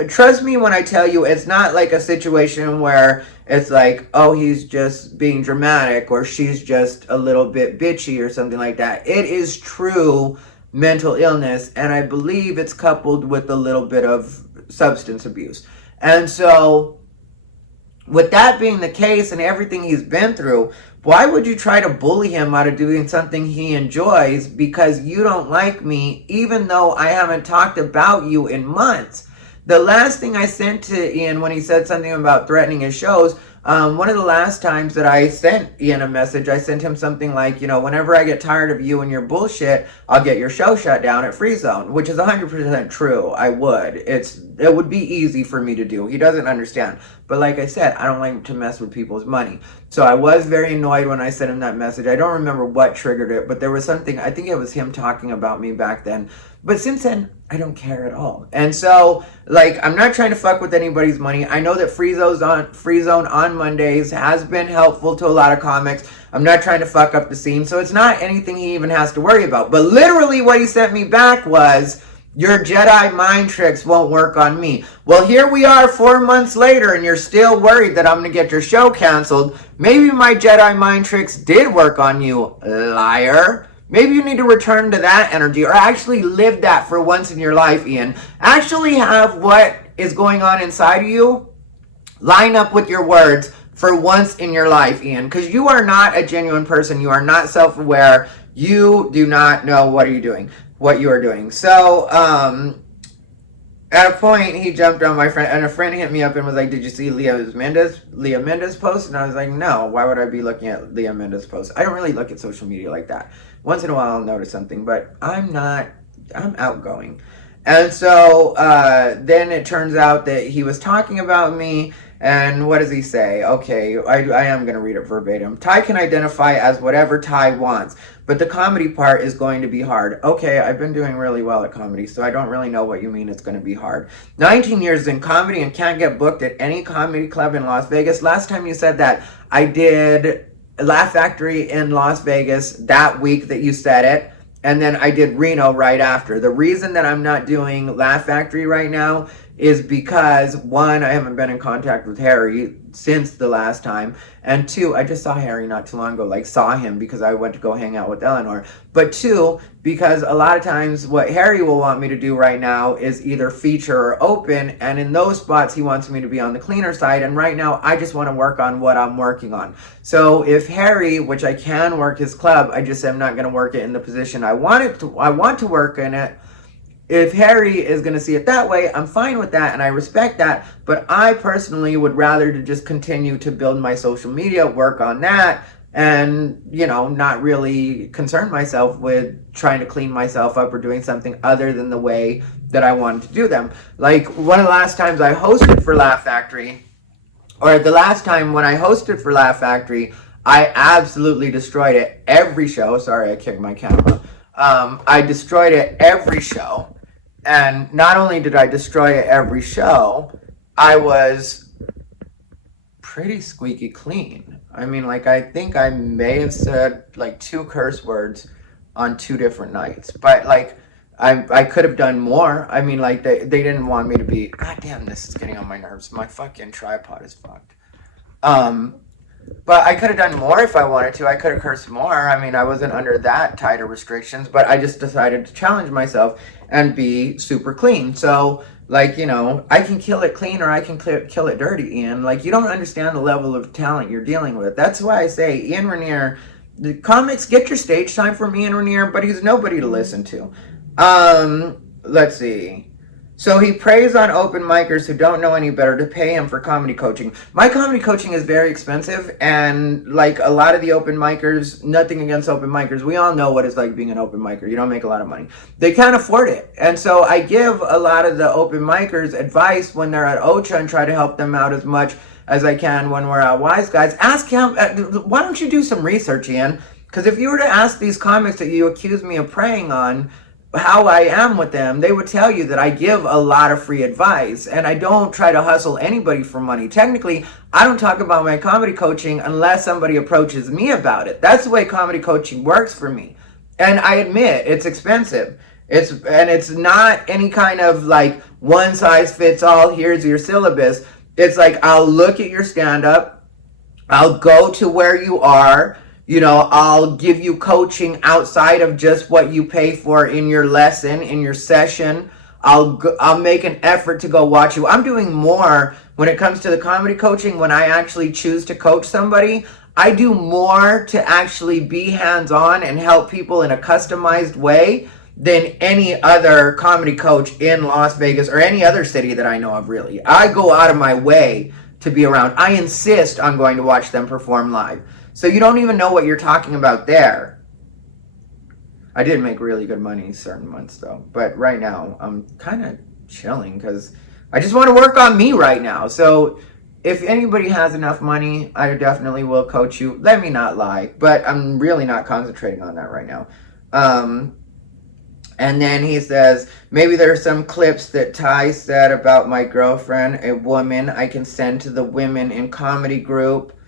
trust me when I tell you, it's not like a situation where it's like, oh, he's just being dramatic or she's just a little bit bitchy or something like that. It is true mental illness, and I believe it's coupled with a little bit of substance abuse. And so, with that being the case and everything he's been through, why would you try to bully him out of doing something he enjoys because you don't like me, even though I haven't talked about you in months? The last thing I sent to Ian when he said something about threatening his shows, one of the last times that I sent Ian a message, I sent him something like, you know, whenever I get tired of you and your bullshit, I'll get your show shut down at Free Zone, which is 100% true. I would. It would be easy for me to do. He doesn't understand. But like I said, I don't like to mess with people's money. So I was very annoyed when I sent him that message. I don't remember what triggered it, but there was something, I think it was him talking about me back then. But since then, I don't care at all. And so, like, I'm not trying to fuck with anybody's money. I know that Free Zone on Mondays has been helpful to a lot of comics. I'm not trying to fuck up the scene, so it's not anything he even has to worry about. But literally what he sent me back was, your Jedi mind tricks won't work on me. Well, here we are 4 months later, and you're still worried that I'm going to get your show canceled. Maybe my Jedi mind tricks did work on you, liar. Maybe you need to return to that energy, or actually live that for once in your life, Ian. Actually have what is going on inside of you line up with your words for once in your life, Ian. Because you are not a genuine person. You are not self-aware. You do not know what you are doing. So, at a point, he jumped on my friend, and a friend hit me up and was like, did you see Leah Mendes post? And I was like, no, why would I be looking at Leah Mendes post? I don't really look at social media like that. Once in a while I'll notice something, but I'm outgoing. And so then it turns out that he was talking about me, and what does he say? Okay, I am going to read it verbatim. Ty can identify as whatever Ty wants, but the comedy part is going to be hard. Okay, I've been doing really well at comedy, so I don't really know what you mean it's going to be hard. 19 years in comedy and can't get booked at any comedy club in Las Vegas. Last time you said that, I did Laugh Factory in Las Vegas that week that you said it, and then I did Reno right after. The reason that I'm not doing Laugh Factory right now is because, one, I haven't been in contact with Harry since the last time, and two, I just saw Harry not too long ago, like saw him because I went to go hang out with Eleanor, but two, because a lot of times what Harry will want me to do right now is either feature or open, and in those spots he wants me to be on the cleaner side, and right now I just want to work on what I'm working on. So if Harry, which I can work his club, I just am not going to work it in the position I want to work in it. If Harry is going to see it that way, I'm fine with that and I respect that, but I personally would rather to just continue to build my social media, work on that, and, you know, not really concern myself with trying to clean myself up or doing something other than the way that I wanted to do them. Like, one of the last times I hosted for Laugh Factory, or the last time when I hosted for Laugh Factory, I absolutely destroyed it every show. Sorry, I kicked my camera. I destroyed it every show. And not only did I destroy it every show, I was pretty squeaky clean. I mean, like, I think I may have said like 2 curse words on 2 different nights. But like, I could have done more. I mean, like, they didn't want me to be, God damn, this is getting on my nerves. My fucking tripod is fucked. But I could have done more if I wanted to. I could have cursed more. I mean, I wasn't under that tighter restrictions, but I just decided to challenge myself and be super clean. So, like, you know, I can kill it clean or I can kill it dirty, Ian. Like, you don't understand the level of talent you're dealing with. That's why I say, Ian Rineer, the comics, get your stage time from Ian Rineer, but he's nobody to listen to. Let's see. So he preys on open micers who don't know any better to pay him for comedy coaching. My comedy coaching is very expensive, and like a lot of the open micers, nothing against open micers, we all know what it's like being an open micer. You don't make a lot of money. They can't afford it. And so I give a lot of the open micers advice when they're at OCHA and try to help them out as much as I can when we're at Wise Guys. Ask him, why don't you do some research, Ian? Because if you were to ask these comics that you accuse me of preying on, how I am with them, they would tell you that I give a lot of free advice and I don't try to hustle anybody for money. Technically, I don't talk about my comedy coaching unless somebody approaches me about it. That's the way comedy coaching works for me. And I admit it's expensive. It's not any kind of like one size fits all, here's your syllabus. It's like, I'll look at your stand-up, I'll go to where you are, you know, I'll give you coaching outside of just what you pay for in your lesson, in your session. I'll make an effort to go watch you. I'm doing more when it comes to the comedy coaching. When I actually choose to coach somebody, I do more to actually be hands-on and help people in a customized way than any other comedy coach in Las Vegas or any other city that I know of, really. I go out of my way to be around. I insist on going to watch them perform live. So you don't even know what you're talking about there. I did make really good money certain months though. But right now, I'm kind of chilling because I just want to work on me right now. So if anybody has enough money, I definitely will coach you. Let me not lie. But I'm really not concentrating on that right now. And then he says, maybe there's some clips that Ty said about my girlfriend, a woman, I can send to the women in comedy group.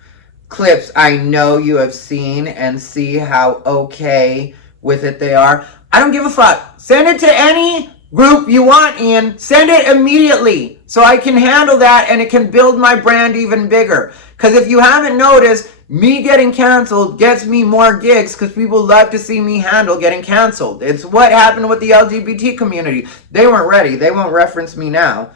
Clips I know you have seen and see how okay with it they are. I don't give a fuck. Send it to any group you want, Ian. Send it immediately so I can handle that and it can build my brand even bigger. Because if you haven't noticed, me getting canceled gets me more gigs because people love to see me handle getting canceled. It's what happened with the LGBT community. They weren't ready. They won't reference me now.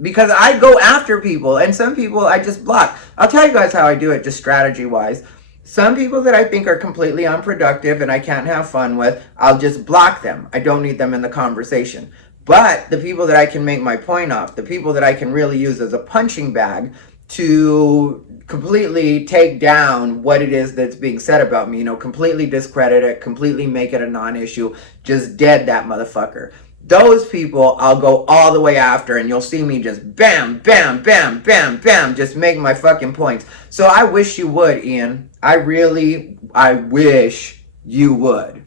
Because I go after people and some people I just block. I'll tell you guys how I do it, just strategy wise. Some people that I think are completely unproductive and I can't have fun with, I'll just block them. I don't need them in the conversation. But the people that I can make my point off, the people that I can really use as a punching bag to completely take down what it is that's being said about me, you know, completely discredit it, completely make it a non-issue, just dead that motherfucker. Those people I'll go all the way after and you'll see me just bam, bam, bam, bam, bam, just make my fucking points. So I wish you would, Ian. I wish you would.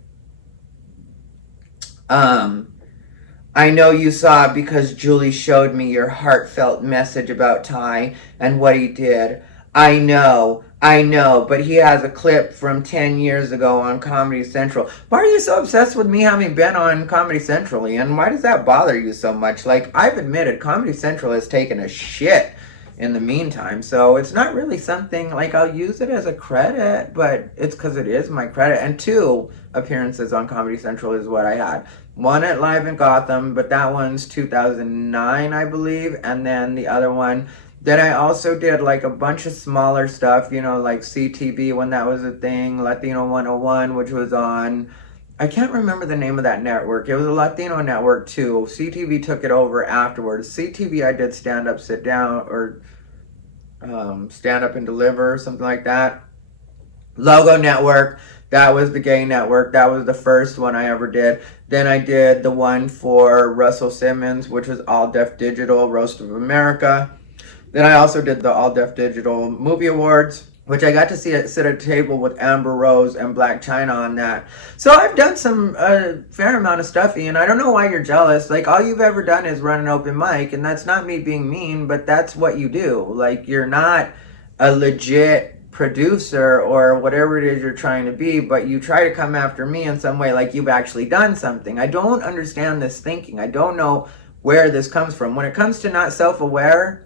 I know you saw it because Julie showed me your heartfelt message about Ty and what he did. I know I know, but he has a clip from 10 years ago on Comedy Central. Why are you so obsessed with me having been on Comedy Central, Ian? Why does that bother you so much? Like, I've admitted Comedy Central has taken a shit in the meantime, so it's not really something, like, I'll use it as a credit, but it's because it is my credit. And 2 appearances on Comedy Central is what I had. One at Live in Gotham, but that one's 2009, I believe, and then the other one... Then I also did like a bunch of smaller stuff, you know, like CTV when that was a thing, Latino 101, which was on, I can't remember the name of that network. It was a Latino network too. CTV took it over afterwards. CTV I did stand up, sit down, or stand up and deliver, something like that. Logo Network, that was the gay network. That was the first one I ever did. Then I did the one for Russell Simmons, which was All Def Digital, Roast of America. Then I also did the All Def Digital Movie Awards, which I got to sit at a table with Amber Rose and Black China on that. So I've done some fair amount of stuff, Ian. I don't know why you're jealous. Like, all you've ever done is run an open mic, and that's not me being mean, but that's what you do. Like, you're not a legit producer or whatever it is you're trying to be, but you try to come after me in some way like you've actually done something. I don't understand this thinking. I don't know where this comes from. When it comes to not self-aware,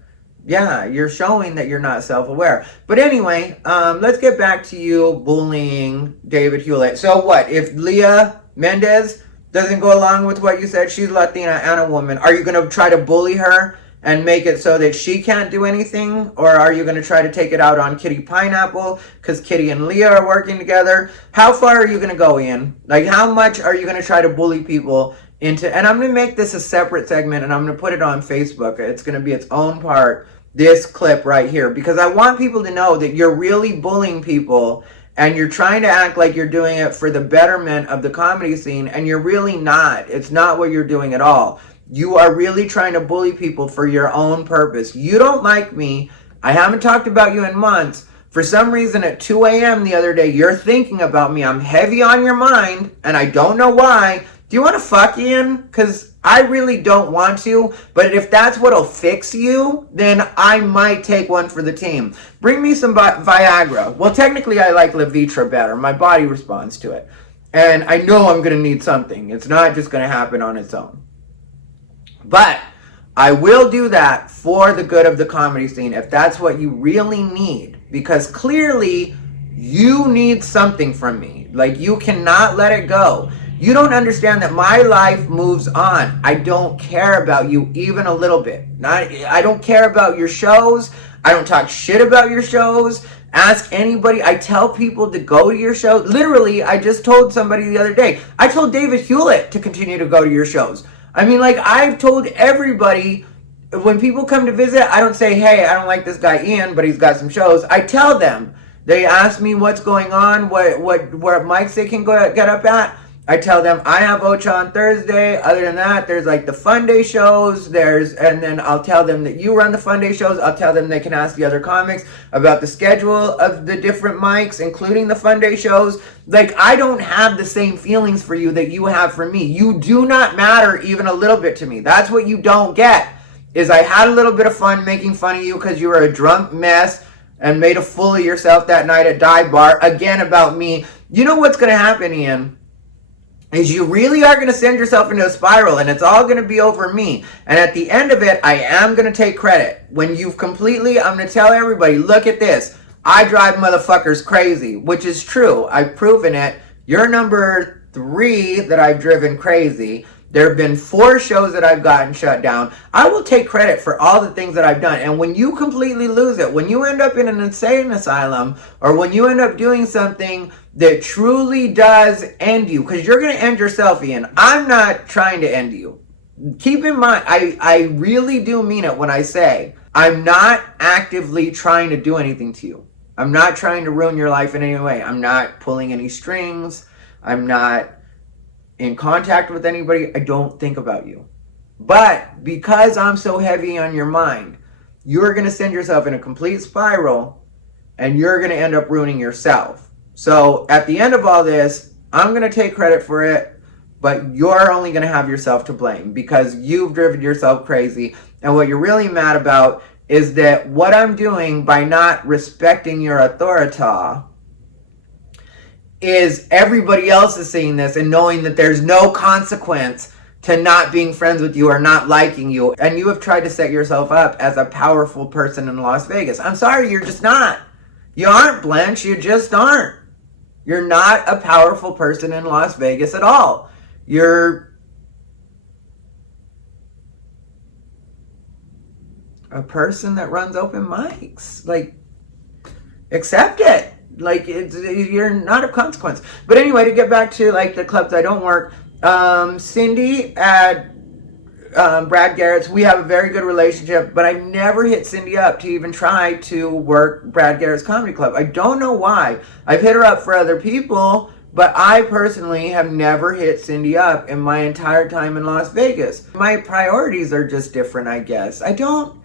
yeah, you're showing that you're not self-aware. But anyway, let's get back to you bullying David Hewlett. So what, if Leah Mendez doesn't go along with what you said, she's Latina and a woman, are you going to try to bully her and make it so that she can't do anything? Or are you going to try to take it out on Kitty Pineapple because Kitty and Leah are working together? How far are you going to go, Ian? Like, how much are you going to try to bully people into, and I'm going to make this a separate segment and I'm going to put it on Facebook. It's going to be its own part, this clip right here, because I want people to know that you're really bullying people and you're trying to act like you're doing it for the betterment of the comedy scene, and you're really not. It's not what you're doing at all. You are really trying to bully people for your own purpose. You don't like me. I haven't talked about you in months. For some reason at 2 a.m. the other day, you're thinking about me. I'm heavy on your mind, and I don't know why. Do you want to fuck, Ian? Because I really don't want to, but if that's what'll fix you, then I might take one for the team. Bring me some Viagra. Well, technically I like Levitra better. My body responds to it. And I know I'm going to need something. It's not just going to happen on its own. But I will do that for the good of the comedy scene if that's what you really need. Because clearly you need something from me. Like, you cannot let it go. You don't understand that my life moves on. I don't care about you even a little bit. I don't care about your shows. I don't talk shit about your shows. Ask anybody. I tell people to go to your shows. Literally, I just told somebody the other day. I told David Hewlett to continue to go to your shows. I mean, like, I've told everybody, when people come to visit, I don't say, hey, I don't like this guy Ian, but he's got some shows. I tell them. They ask me what's going on, what mics they can get up at. I tell them I have Ocha on Thursday. Other than that, there's like the Fun Day shows. And then I'll tell them that you run the Fun Day shows. I'll tell them they can ask the other comics about the schedule of the different mics, including the Fun Day shows. Like, I don't have the same feelings for you that you have for me. You do not matter even a little bit to me. That's what you don't get, is I had a little bit of fun making fun of you because you were a drunk mess and made a fool of yourself that night at Dive Bar. Again, about me. You know what's going to happen, Ian? Is you really are going to send yourself into a spiral, and it's all going to be over me. And at the end of it, I am going to take credit. When you've completely, I'm going to tell everybody, look at this. I drive motherfuckers crazy, which is true. I've proven it. You're number 3 that I've driven crazy. There have been 4 shows that I've gotten shut down. I will take credit for all the things that I've done. And when you completely lose it, when you end up in an insane asylum, or when you end up doing something that truly does end you, because you're going to end yourself, Ian. I'm not trying to end you. Keep in mind, I really do mean it when I say I'm not actively trying to do anything to you. I'm not trying to ruin your life in any way. I'm not pulling any strings. I'm not in contact with anybody. I don't think about you. But because I'm so heavy on your mind, you're going to send yourself in a complete spiral, and you're going to end up ruining yourself. So at the end of all this, I'm going to take credit for it, but you're only going to have yourself to blame because you've driven yourself crazy. And what you're really mad about is that what I'm doing by not respecting your authority is everybody else is seeing this and knowing that there's no consequence to not being friends with you or not liking you. And you have tried to set yourself up as a powerful person in Las Vegas. I'm sorry, you're just not. You aren't, Blanche. You just aren't. You're not a powerful person in Las Vegas at all. You're a person that runs open mics. Like, accept it. Like, you're not of consequence. But anyway, to get back to like the clubs I don't work, Cindy at Brad Garrett's, we have a very good relationship, but I've never hit Cindy up to even try to work Brad Garrett's comedy club. I don't know why. I've hit her up for other people, but I personally have never hit Cindy up in my entire time in Las Vegas. My priorities are just different, I guess. I don't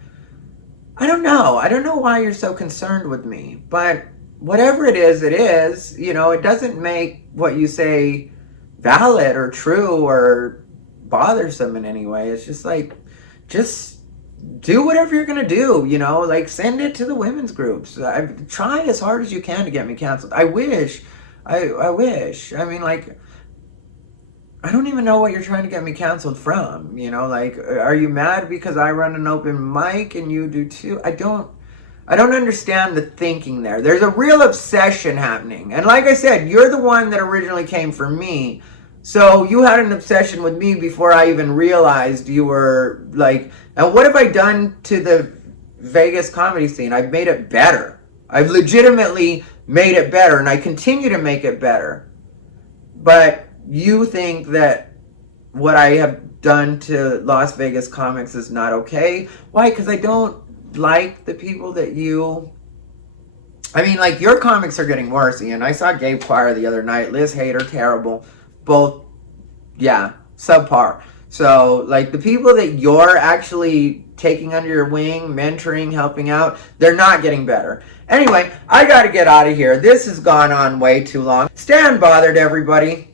know. I don't know why you're so concerned with me, but whatever it is, you know, it doesn't make what you say valid or true or bothersome in any way. It's just like, just do whatever you're gonna do, you know, like send it to the women's groups. Try as hard as you can to get me canceled. I wish. I mean, like, I don't even know what you're trying to get me canceled from, you know, like, are you mad because I run an open mic and you do too? I don't understand the thinking there. There's a real obsession happening. And like I said, you're the one that originally came for me. So you had an obsession with me before I even realized you were like, and what have I done to the Vegas comedy scene? I've made it better. I've legitimately made it better, and I continue to make it better. But you think that what I have done to Las Vegas comics is not okay? Why? Because I don't like the people that you... I mean, like, your comics are getting worse, Ian. I saw Gabe Choir the other night. Liz Hader, terrible. Both, yeah, subpar. So, like, the people that you're actually taking under your wing, mentoring, helping out, they're not getting better. Anyway, I gotta get out of here. This has gone on way too long. Stay unbothered, everybody.